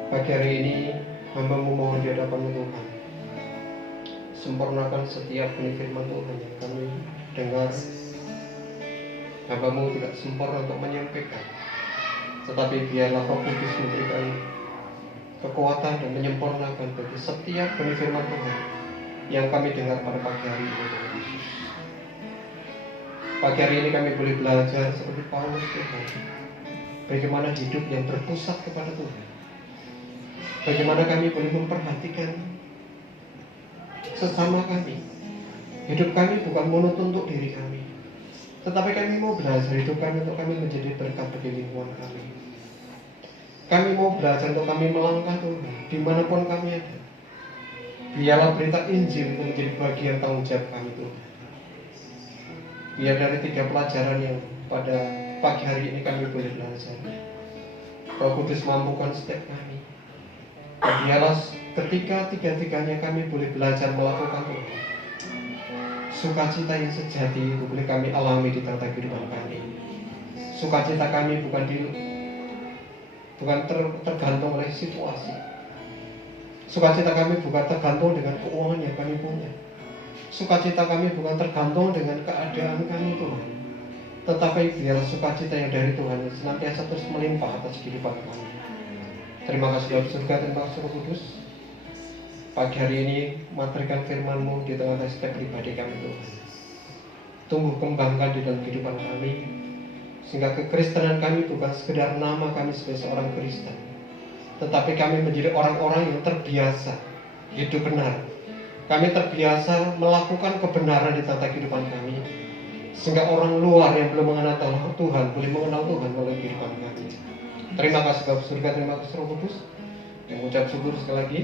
Pagi hari ini hamba memohon di hadapan Tuhan, sempurnakan setiap benih firman Tuhan yang kami dengar. Hamba-Mu tidak sempurna untuk menyampaikan, tetapi biarlah Roh Kudus memberikan kekuatan dan menyempurnakan bagi setiap benih firman Tuhan yang kami dengar pada pagi hari ini, Tuhan Yesus. Pagi hari ini kami boleh belajar seperti Paulus, Tuhan, bagaimana hidup yang berpusat kepada Tuhan. Bagaimana kami boleh memperhatikan sesama kami. Hidup kami bukan monoton untuk diri kami, tetapi kami mau belajar hidup kami untuk kami menjadi berkat bagi lingkungan kami. Kami mau belajar untuk kami melangkah Tuhan, dimanapun kami ada. Biarlah berita Injil itu menjadi bagian tanggung jawab kami Tuhan. Biar dari 3 pelajaran yang pada pagi hari ini kami boleh belajar, Roh Kudus mampukan setiap kami. Dan biarlah ketika tiga-tiganya kami boleh belajar melakukan Tuhan, sukacita yang sejati itu boleh kami alami di tengah kehidupan kami. Sukacita kami bukan tergantung oleh situasi. Sukacita kami bukan tergantung dengan keuangan yang kami punya. Sukacita kami bukan tergantung dengan keadaan kami Tuhan, tetapi biarlah sukacita yang dari Tuhan yang senantiasa terus melimpah atas kehidupan kami. Terima kasih Bapak surga, terima kasih Roh Kudus. Pagi hari ini materikan firman-Mu di tengah setiap pribadi kami Tuhan. Tumbuh kembangkan di dalam kehidupan kami, sehingga kekristenan kami bukan sekedar nama kami sebagai seorang Kristen, tetapi kami menjadi orang-orang yang terbiasa hidup benar. Kami terbiasa melakukan kebenaran di tengah kehidupan kami, sehingga orang luar yang belum mengenal Tuhan boleh mengenal Tuhan melalui kehidupan kami. Terima kasih Bapak surga, terima kasih Roh Kudus. Yang mengucap syukur sekali lagi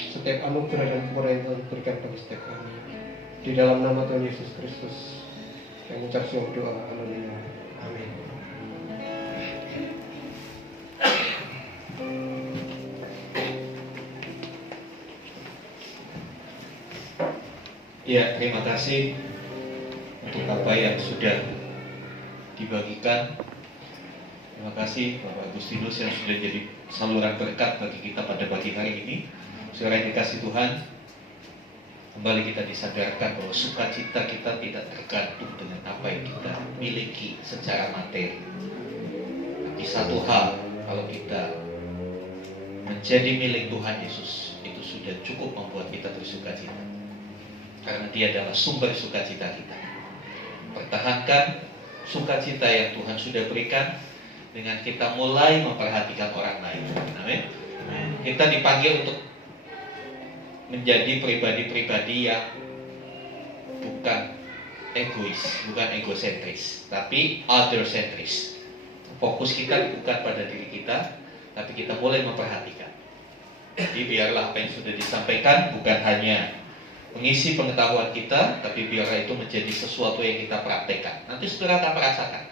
setiap anugerah dan kemurahan yang Tuhan berikan bagi setiap kami. Di dalam nama Tuhan Yesus Kristus yang mengucap syukur doa. Haleluya. Amin. Ya, terima kasih untuk apa yang sudah dibagikan. Terima kasih Bapak Agustinus yang sudah jadi saluran berkat bagi kita pada pagi hari ini. Saudara yang dikasih Tuhan, kembali kita disadarkan bahwa sukacita kita tidak tergantung dengan apa yang kita miliki secara materi. Tapi satu hal, kalau kita menjadi milik Tuhan Yesus, itu sudah cukup membuat kita bersukacita. Karena Dia adalah sumber sukacita kita. Pertahankan sukacita yang Tuhan sudah berikan dengan kita mulai memperhatikan orang lain. Amin. Kita dipanggil untuk menjadi pribadi-pribadi yang bukan egois, bukan egosentris, tapi other-centris. Fokus kita bukan pada diri kita, tapi kita mulai memperhatikan. Jadi biarlah apa yang sudah disampaikan bukan hanya mengisi pengetahuan kita, tapi biarlah itu menjadi sesuatu yang kita praktekkan. Nanti saudara akan merasakan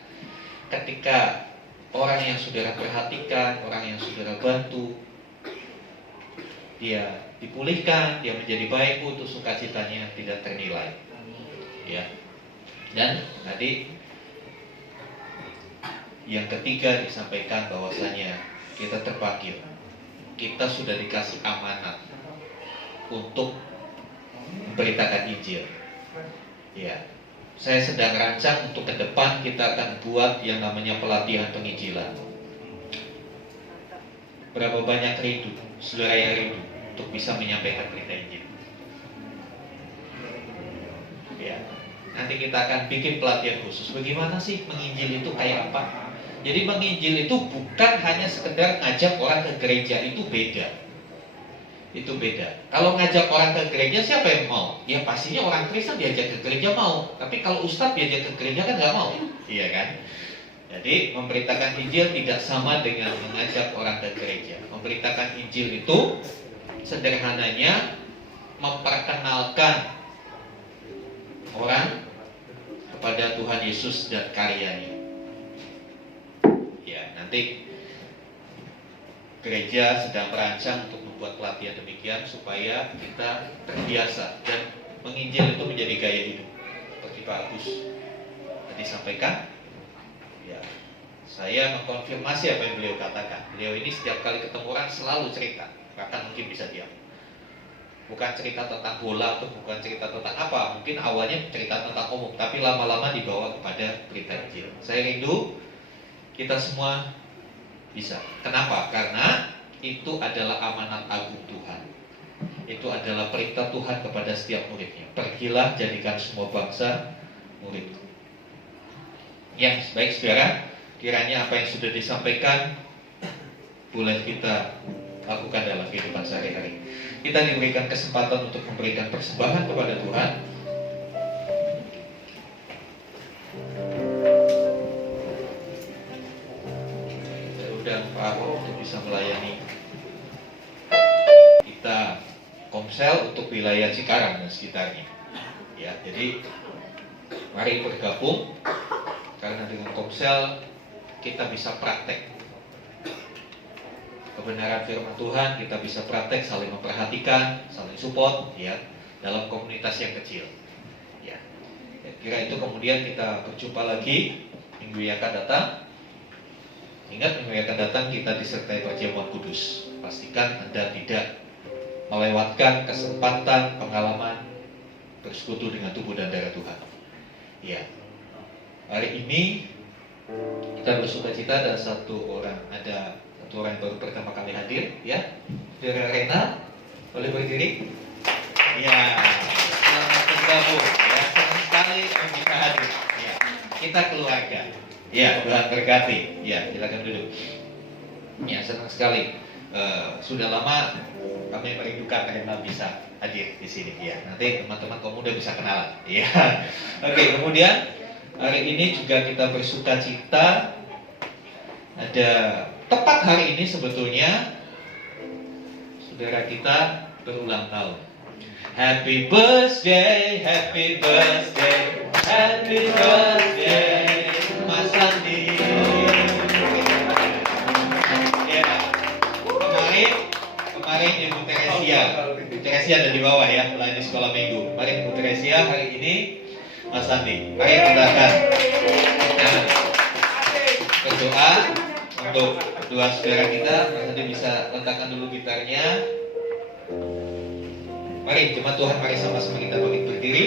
ketika orang yang saudara perhatikan, orang yang saudara bantu, dia dipulihkan, dia menjadi baik, itu sukacitanya tidak ternilai. Ya. Dan tadi yang ketiga disampaikan bahwasanya kita terpanggil, kita sudah dikasih amanat untuk memberitakan Injil. Ya. Saya sedang rancang untuk ke depan kita akan buat yang namanya pelatihan penginjilan. Berapa banyak rindu, saudara yang rindu untuk bisa menyampaikan berita Injil? Ya, nanti kita akan bikin pelatihan khusus. Bagaimana sih menginjil itu kayak apa? Jadi menginjil itu bukan hanya sekedar ngajak orang ke gereja, itu beda. Itu beda. Kalau ngajak orang ke gereja siapa yang mau? Ya pastinya orang Kristen diajak ke gereja mau. Tapi kalau ustadz diajak ke gereja kan nggak mau, iya kan? Jadi memberitakan Injil tidak sama dengan mengajak orang ke gereja. Memberitakan Injil itu sederhananya memperkenalkan orang kepada Tuhan Yesus dan karyanya. Ya, nanti gereja sedang merancang untuk membuat pelatihan demikian supaya kita terbiasa dan menginjil itu menjadi gaya hidup. Seperti Pak Agus tadi sampaikan, ya, saya mengkonfirmasi apa yang beliau katakan. Beliau ini setiap kali ketemu orang selalu cerita, bahkan mungkin bisa diam. Bukan cerita tentang bola atau bukan cerita tentang apa, mungkin awalnya cerita tentang umum, tapi lama-lama dibawa kepada berita Injil. Saya rindu kita semua bisa. Kenapa? Karena itu adalah amanat agung Tuhan. Itu adalah perintah Tuhan kepada setiap muridnya. Pergilah, jadikan semua bangsa murid. Yang baik saudara, kiranya apa yang sudah disampaikan boleh kita lakukan dalam kehidupan sehari-hari. Kita diberikan kesempatan untuk memberikan persembahan kepada Tuhan. Saya undang Pak Pak Amo untuk bisa melayani kita Komsel untuk wilayah Cikarang dan sekitarnya. Ya, jadi mari bergabung karena dengan Komsel kita bisa praktek kebenaran firman Tuhan, kita bisa praktek saling memperhatikan, saling support ya dalam komunitas yang kecil. Ya. Kira itu kemudian kita berjumpa lagi minggu yang akan datang. Ingat minggu yang akan datang kita disertai perjamuan kudus. Pastikan Anda tidak melewatkan kesempatan pengalaman bersekutu dengan tubuh dan darah Tuhan. Ya. Hari ini kita bersukacita ada satu orang yang baru pertama kali hadir, ya. Saudara Rena, boleh berdiri? Ya, selamat bergabung. Ya, senang sekali bisa hadir. Ya, kita keluarga. Ya, Tuhan berkati. Ya, silakan duduk. Ya, senang sekali. Sudah lama kami merindukan Rena bisa hadir di sini. Ya, nanti teman-teman pemuda bisa kenalan. Ya, oke. Kemudian hari ini juga kita bersukacita ada tepat hari ini sebetulnya saudara kita berulang tahun. Happy birthday, happy birthday, happy birthday, Mas Andi. Ya, kemarin Ibu Teresia ada di bawah ya, melayani sekolah minggu. Mari Ibu Teresia, hari ini Mas Andi. Mari kita akan berdoa untuk kedua saudara kita. Mas Andi bisa letakkan dulu gitarnya. Mari jemaat Tuhan, mari sama-sama kita bangkit berdiri.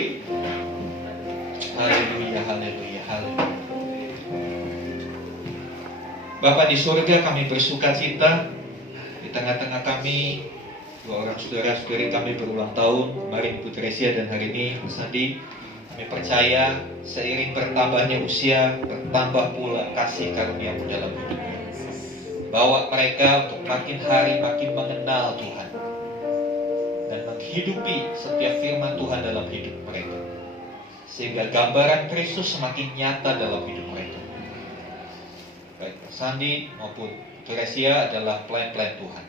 Haleluya, haleluya, haleluya. Bapa di surga, kami bersukacita di tengah-tengah kami dua orang saudara-saudari kami berulang tahun. Kemarin Ibu Teresia dan hari ini Mas Andi. Kami percaya seiring bertambahnya usia, bertambah pula kasih karunia-Mu dalam hidupnya. Bawa mereka untuk makin hari makin mengenal Tuhan dan menghidupi setiap firman Tuhan dalam hidup mereka, sehingga gambaran Kristus semakin nyata dalam hidup mereka. Baik Sandi maupun Teresia adalah pelayan-pelayan Tuhan.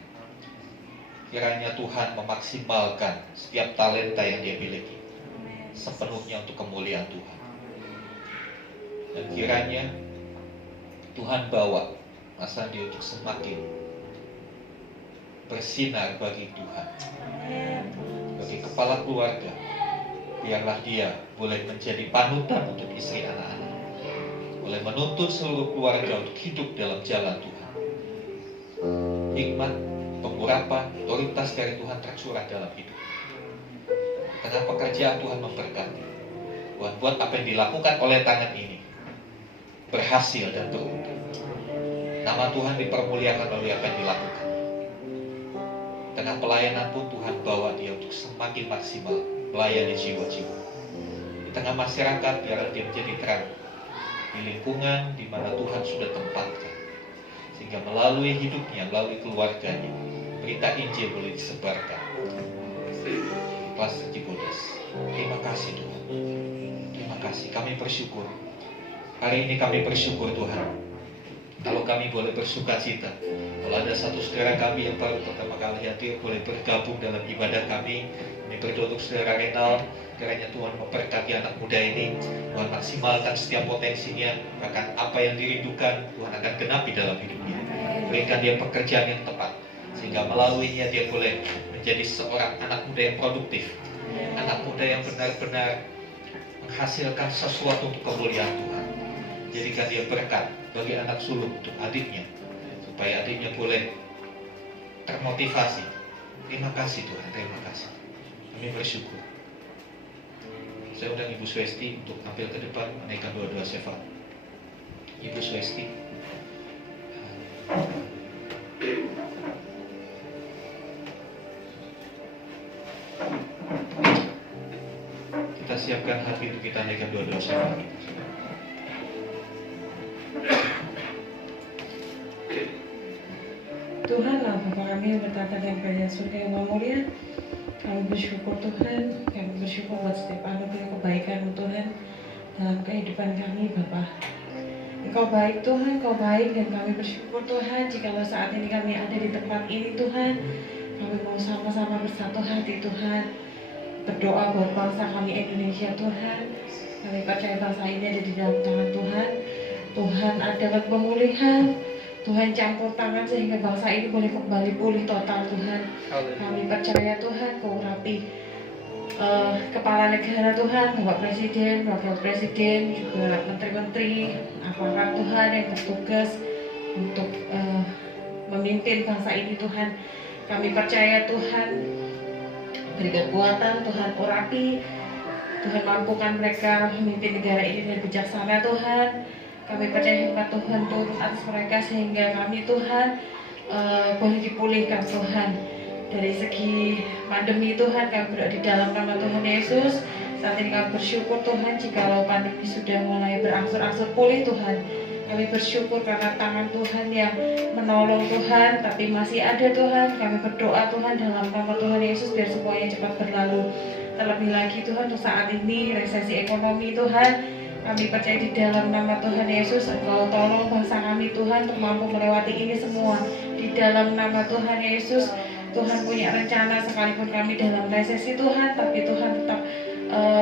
Kiranya Tuhan memaksimalkan setiap talenta yang dia miliki sepenuhnya untuk kemuliaan Tuhan. Dan kiranya Tuhan bawa Mas Andi untuk semakin bersinar bagi Tuhan, bagi kepala keluarga. Biarlah dia boleh menjadi panutan untuk istri anak-anak, boleh menuntun seluruh keluarga untuk hidup dalam jalan Tuhan. Hikmat, pengurapan, otoritas dari Tuhan tercurah dalam hidup. Tengah pekerjaan Tuhan memberkati. Tuhan buat apa yang dilakukan oleh tangan ini berhasil dan beruntung. Nama Tuhan dipermuliakan melalui apa yang dilakukan. Tengah pelayanan pun Tuhan bawa dia untuk semakin maksimal melayani jiwa-jiwa. Di tengah masyarakat biarlah dia menjadi terang di lingkungan di mana Tuhan sudah tempatkan, sehingga melalui hidupnya, melalui keluarganya, berita Injil boleh disebarkan. Kelas Cibodas. Terima kasih Tuhan. Terima kasih. Kami bersyukur. Hari ini kami bersyukur Tuhan. Kalau kami boleh bersukacita, kalau ada satu saudara kami yang baru pertama kali hadir boleh bergabung dalam ibadah kami. Kami berdoa untuk saudara Renal, kiranya Tuhan memberkati anak muda ini. Tuhan maksimalkan setiap potensinya, bahkan apa yang dirindukan Tuhan akan genapi dalam hidupnya. Berikan dia pekerjaan yang tepat, sehingga melaluinya dia boleh menjadi seorang anak muda yang produktif, anak muda yang benar-benar menghasilkan sesuatu untuk kemuliaan Tuhan. Jadikan dia berkat bagi anak sulung untuk adiknya, supaya adiknya boleh termotivasi. Terima kasih Tuhan, terima kasih. Kami bersyukur. Saya undang Ibu Swesti untuk tampil ke depan menaikkan doa-doa syafaat. Ibu Swesti. Kita siapkan hati untuk kita naikkan doa-doa syafaat. Tuhan Allah Bapa kami yang bertata di kerajaan surga yang maha mulia, kami bersyukur Tuhan, kami bersyukur buat setiap anugerah kebaikan Tuhan dalam kehidupan kami Bapa. Engkau baik Tuhan, Engkau baik, dan kami bersyukur Tuhan jikalau saat ini kami ada di tempat ini Tuhan. Kami mau sama-sama bersatu hati Tuhan, berdoa buat bangsa kami Indonesia Tuhan. Kami percaya bangsa ini ada di dalam tangan Tuhan. Tuhan ada pemulihan, Tuhan campur tangan sehingga bangsa ini boleh kembali pulih total Tuhan. Kami percaya Tuhan Kau urapi kepala negara Tuhan, Bapak Presiden, Wakil Presiden, juga menteri-menteri, aparat Tuhan yang bertugas untuk memimpin bangsa ini Tuhan. Kami percaya Tuhan beri kekuatan, Tuhan urapi, Tuhan mampukan mereka memimpin negara ini dengan bijaksana Tuhan. Kami percaya hikmat Tuhan turun atas mereka sehingga kami Tuhan boleh dipulihkan Tuhan. Dari segi pandemi Tuhan, kami berdoa di dalam nama Tuhan Yesus. Saat ini kami bersyukur Tuhan jikalau pandemi sudah mulai berangsur-angsur pulih Tuhan. Kami bersyukur karena tangan Tuhan yang menolong Tuhan, tapi masih ada Tuhan. Kami berdoa Tuhan dalam nama Tuhan Yesus biar semuanya cepat berlalu. Terlebih lagi Tuhan untuk saat ini resesi ekonomi Tuhan, kami percaya di dalam nama Tuhan Yesus Engkau tolong bangsa kami Tuhan untuk mampu melewati ini semua. Di dalam nama Tuhan Yesus, Tuhan punya rencana sekalipun kami dalam resesi Tuhan, tapi Tuhan tetap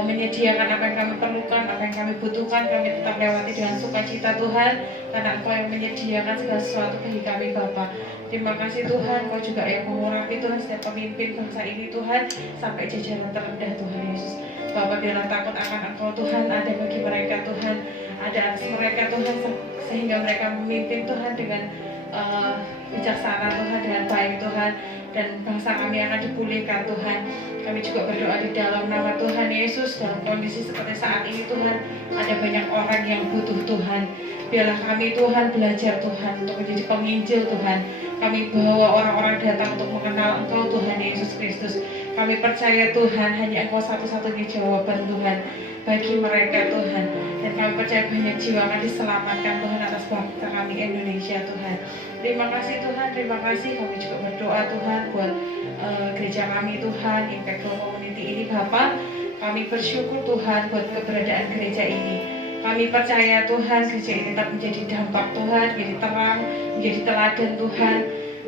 menyediakan apa yang kami perlukan, apa yang kami butuhkan. Kami tetap lewati dengan sukacita Tuhan, karena Engkau yang menyediakan segala sesuatu bagi kami Bapa. Terima kasih Tuhan, Engkau juga yang mengurapi Tuhan setiap pemimpin bangsa ini Tuhan, sampai jajaran terendah Tuhan Yesus. Bapa, biarlah takut akan Engkau Tuhan ada bagi mereka Tuhan, ada atas mereka Tuhan, sehingga mereka memimpin Tuhan dengan bijaksana Tuhan, dengan baik Tuhan, dan bangsa kami akan dipulihkan Tuhan. Kami juga berdoa di dalam nama Tuhan Yesus. Dalam kondisi seperti saat ini Tuhan, ada banyak orang yang butuh Tuhan. Biarlah kami Tuhan belajar Tuhan untuk menjadi penginjil Tuhan. Kami bawa orang-orang datang untuk mengenal Engkau Tuhan Yesus Kristus. Kami percaya Tuhan hanya Engkau satu-satunya jawaban Tuhan bagi mereka Tuhan. Dan kami percaya banyak jiwa akan diselamatkan Tuhan atas bangsa kami Indonesia Tuhan. Terima kasih Tuhan, terima kasih. Kami juga berdoa Tuhan buat gereja kami Tuhan, Impact Global Community ini Bapak. Kami bersyukur Tuhan buat keberadaan gereja ini. Kami percaya Tuhan gereja ini tetap menjadi dampak Tuhan, menjadi terang, menjadi teladan Tuhan.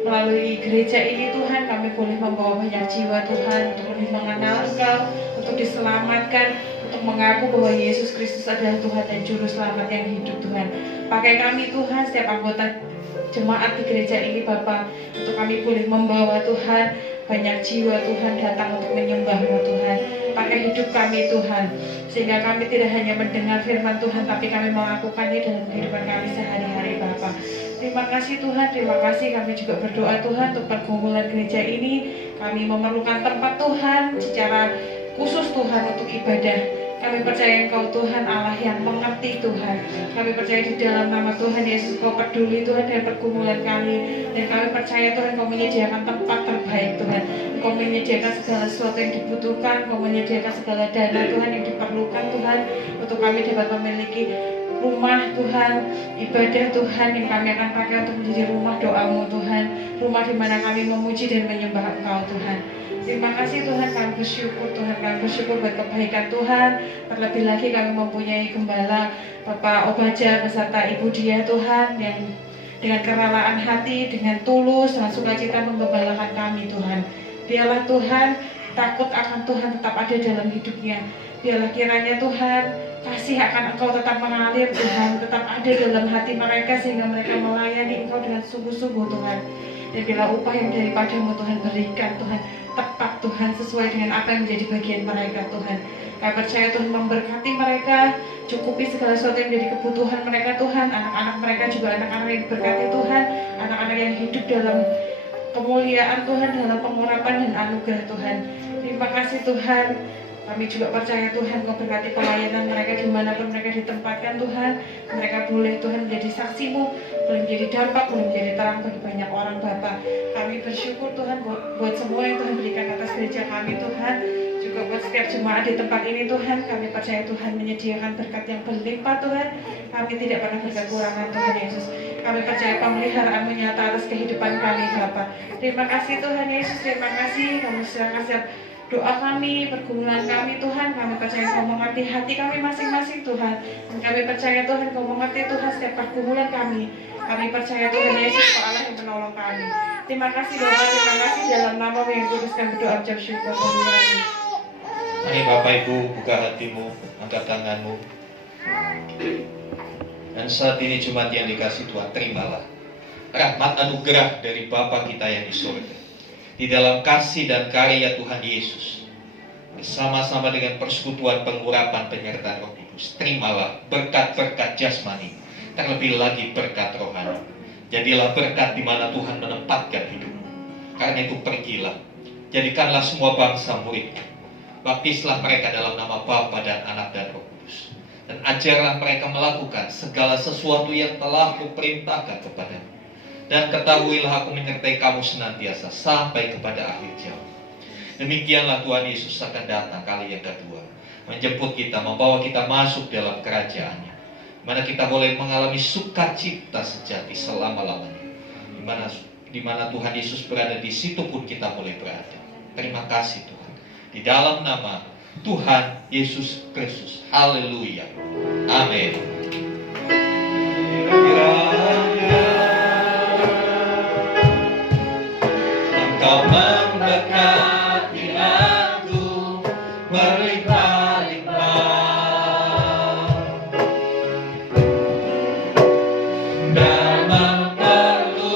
Melalui gereja ini Tuhan kami boleh membawa banyak jiwa Tuhan untuk lebih mengenal Engkau, untuk diselamatkan, untuk mengaku bahwa Yesus Kristus adalah Tuhan dan Juru Selamat yang hidup Tuhan. Pakai kami Tuhan, setiap anggota jemaat di gereja ini Bapak, untuk kami boleh membawa Tuhan banyak jiwa Tuhan datang untuk menyembah-Mu Tuhan. Pakai hidup kami Tuhan, sehingga kami tidak hanya mendengar firman Tuhan, tapi kami melakukannya dalam kehidupan kami sehari-hari Bapak. Terima kasih Tuhan, terima kasih. Kami juga berdoa Tuhan untuk pergumulan gereja ini. Kami memerlukan tempat Tuhan secara khusus Tuhan untuk ibadah. Kami percaya Engkau Tuhan Allah yang mengerti Tuhan. Kami percaya di dalam nama Tuhan Yesus Engkau peduli Tuhan dengan pergumulan kami. Dan kami percaya Tuhan Engkau menyediakan tempat terbaik Tuhan. Engkau menyediakan segala sesuatu yang dibutuhkan. Engkau menyediakan segala dana Tuhan yang diperlukan Tuhan, untuk kami dapat memiliki rumah Tuhan, ibadah Tuhan yang kami akan pakai untuk menjadi rumah doa-Mu Tuhan. Rumah di mana kami memuji dan menyembah Engkau Tuhan. Terima kasih Tuhan, kami bersyukur Tuhan, kami bersyukur buat kebaikan Tuhan. Terlebih lagi kami mempunyai gembala Bapak Obaja beserta Ibu Dia Tuhan, yang dengan kerelaan hati, dengan tulus, dengan sukacita menggembalakan kami Tuhan. Biarlah Tuhan takut akan Tuhan tetap ada dalam hidupnya. Biarlah kiranya Tuhan kasih akan Engkau tetap mengalir Tuhan, tetap ada dalam hati mereka sehingga mereka melayani Engkau dengan sungguh-sungguh Tuhan. Dan bila upah yang daripada-Mu Tuhan berikan Tuhan, tepat Tuhan sesuai dengan apa yang menjadi bagian mereka Tuhan. Kami percaya Tuhan memberkati mereka, cukupi segala sesuatu yang menjadi kebutuhan mereka Tuhan. Anak-anak mereka juga anak-anak yang diberkati Tuhan, anak-anak yang hidup dalam kemuliaan Tuhan, dalam pengurapan dan anugerah Tuhan. Terima kasih Tuhan. Kami juga percaya Tuhan Kau berkati pelayanan mereka dimanapun mereka ditempatkan Tuhan. Mereka boleh Tuhan menjadi saksi-Mu, boleh menjadi dampak, boleh menjadi terang bagi banyak orang Bapa. Kami bersyukur Tuhan buat semua yang Tuhan berikan atas gereja kami Tuhan. Juga buat setiap jemaat di tempat ini Tuhan. Kami percaya Tuhan menyediakan berkat yang berlimpah Tuhan. Kami tidak pernah berkekurangan Tuhan Yesus. Kami percaya pemeliharaan-Mu nyata atas kehidupan kami Bapa. Terima kasih Tuhan Yesus, terima kasih. Kami serahkan setiap doa kami, pergumulan kami Tuhan. Kami percaya Kau mengerti hati kami masing-masing Tuhan. Dan kami percaya Tuhan Kau mengerti Tuhan setiap pergumulan kami. Kami percaya Tuhan Yesus Kau Allah yang menolong kami. Terima kasih Bapa, terima kasih dalam nama yang kudus kami berdoa ucap syukur. Amin. Mari Bapak Ibu buka hatimu, angkat tanganmu. Dan saat ini Jumat yang dikasih Tuhan, terimalah rahmat anugerah dari Bapa kita yang di surga. Di dalam kasih dan karya Tuhan Yesus, bersama-sama dengan persekutuan pengurapan penyertaan Roh Kudus, terimalah berkat-berkat jasmani, terlebih lagi berkat rohani. Jadilah berkat di mana Tuhan menempatkan hidupmu. Karena itu pergilah, jadikanlah semua bangsa muridmu. Baptislah mereka dalam nama Bapa dan Anak dan Roh Kudus. Dan ajarlah mereka melakukan segala sesuatu yang telah kuperintahkan kepadamu. Dan ketahuilah aku menyertai kamu senantiasa sampai kepada akhir zaman. Demikianlah Tuhan Yesus akan datang kali yang kedua, menjemput kita, membawa kita masuk dalam kerajaannya, mana kita boleh mengalami sukacita sejati selama-lamanya. Di mana Tuhan Yesus berada, di situ pun kita boleh berada. Terima kasih Tuhan. Di dalam nama Tuhan Yesus Kristus. Haleluya. Amin. Engkau memberkati aku berlimpah-limpah dan memperluas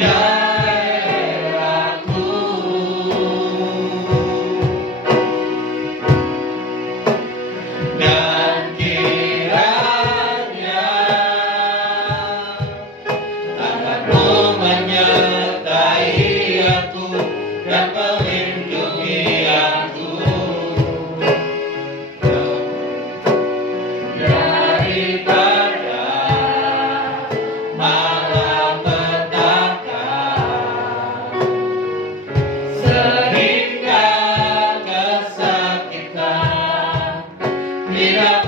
daerahku, dan kiranya tanganmu menyertai aku dan melindungi aku daripada malapetaka, sehingga kesakitan tidak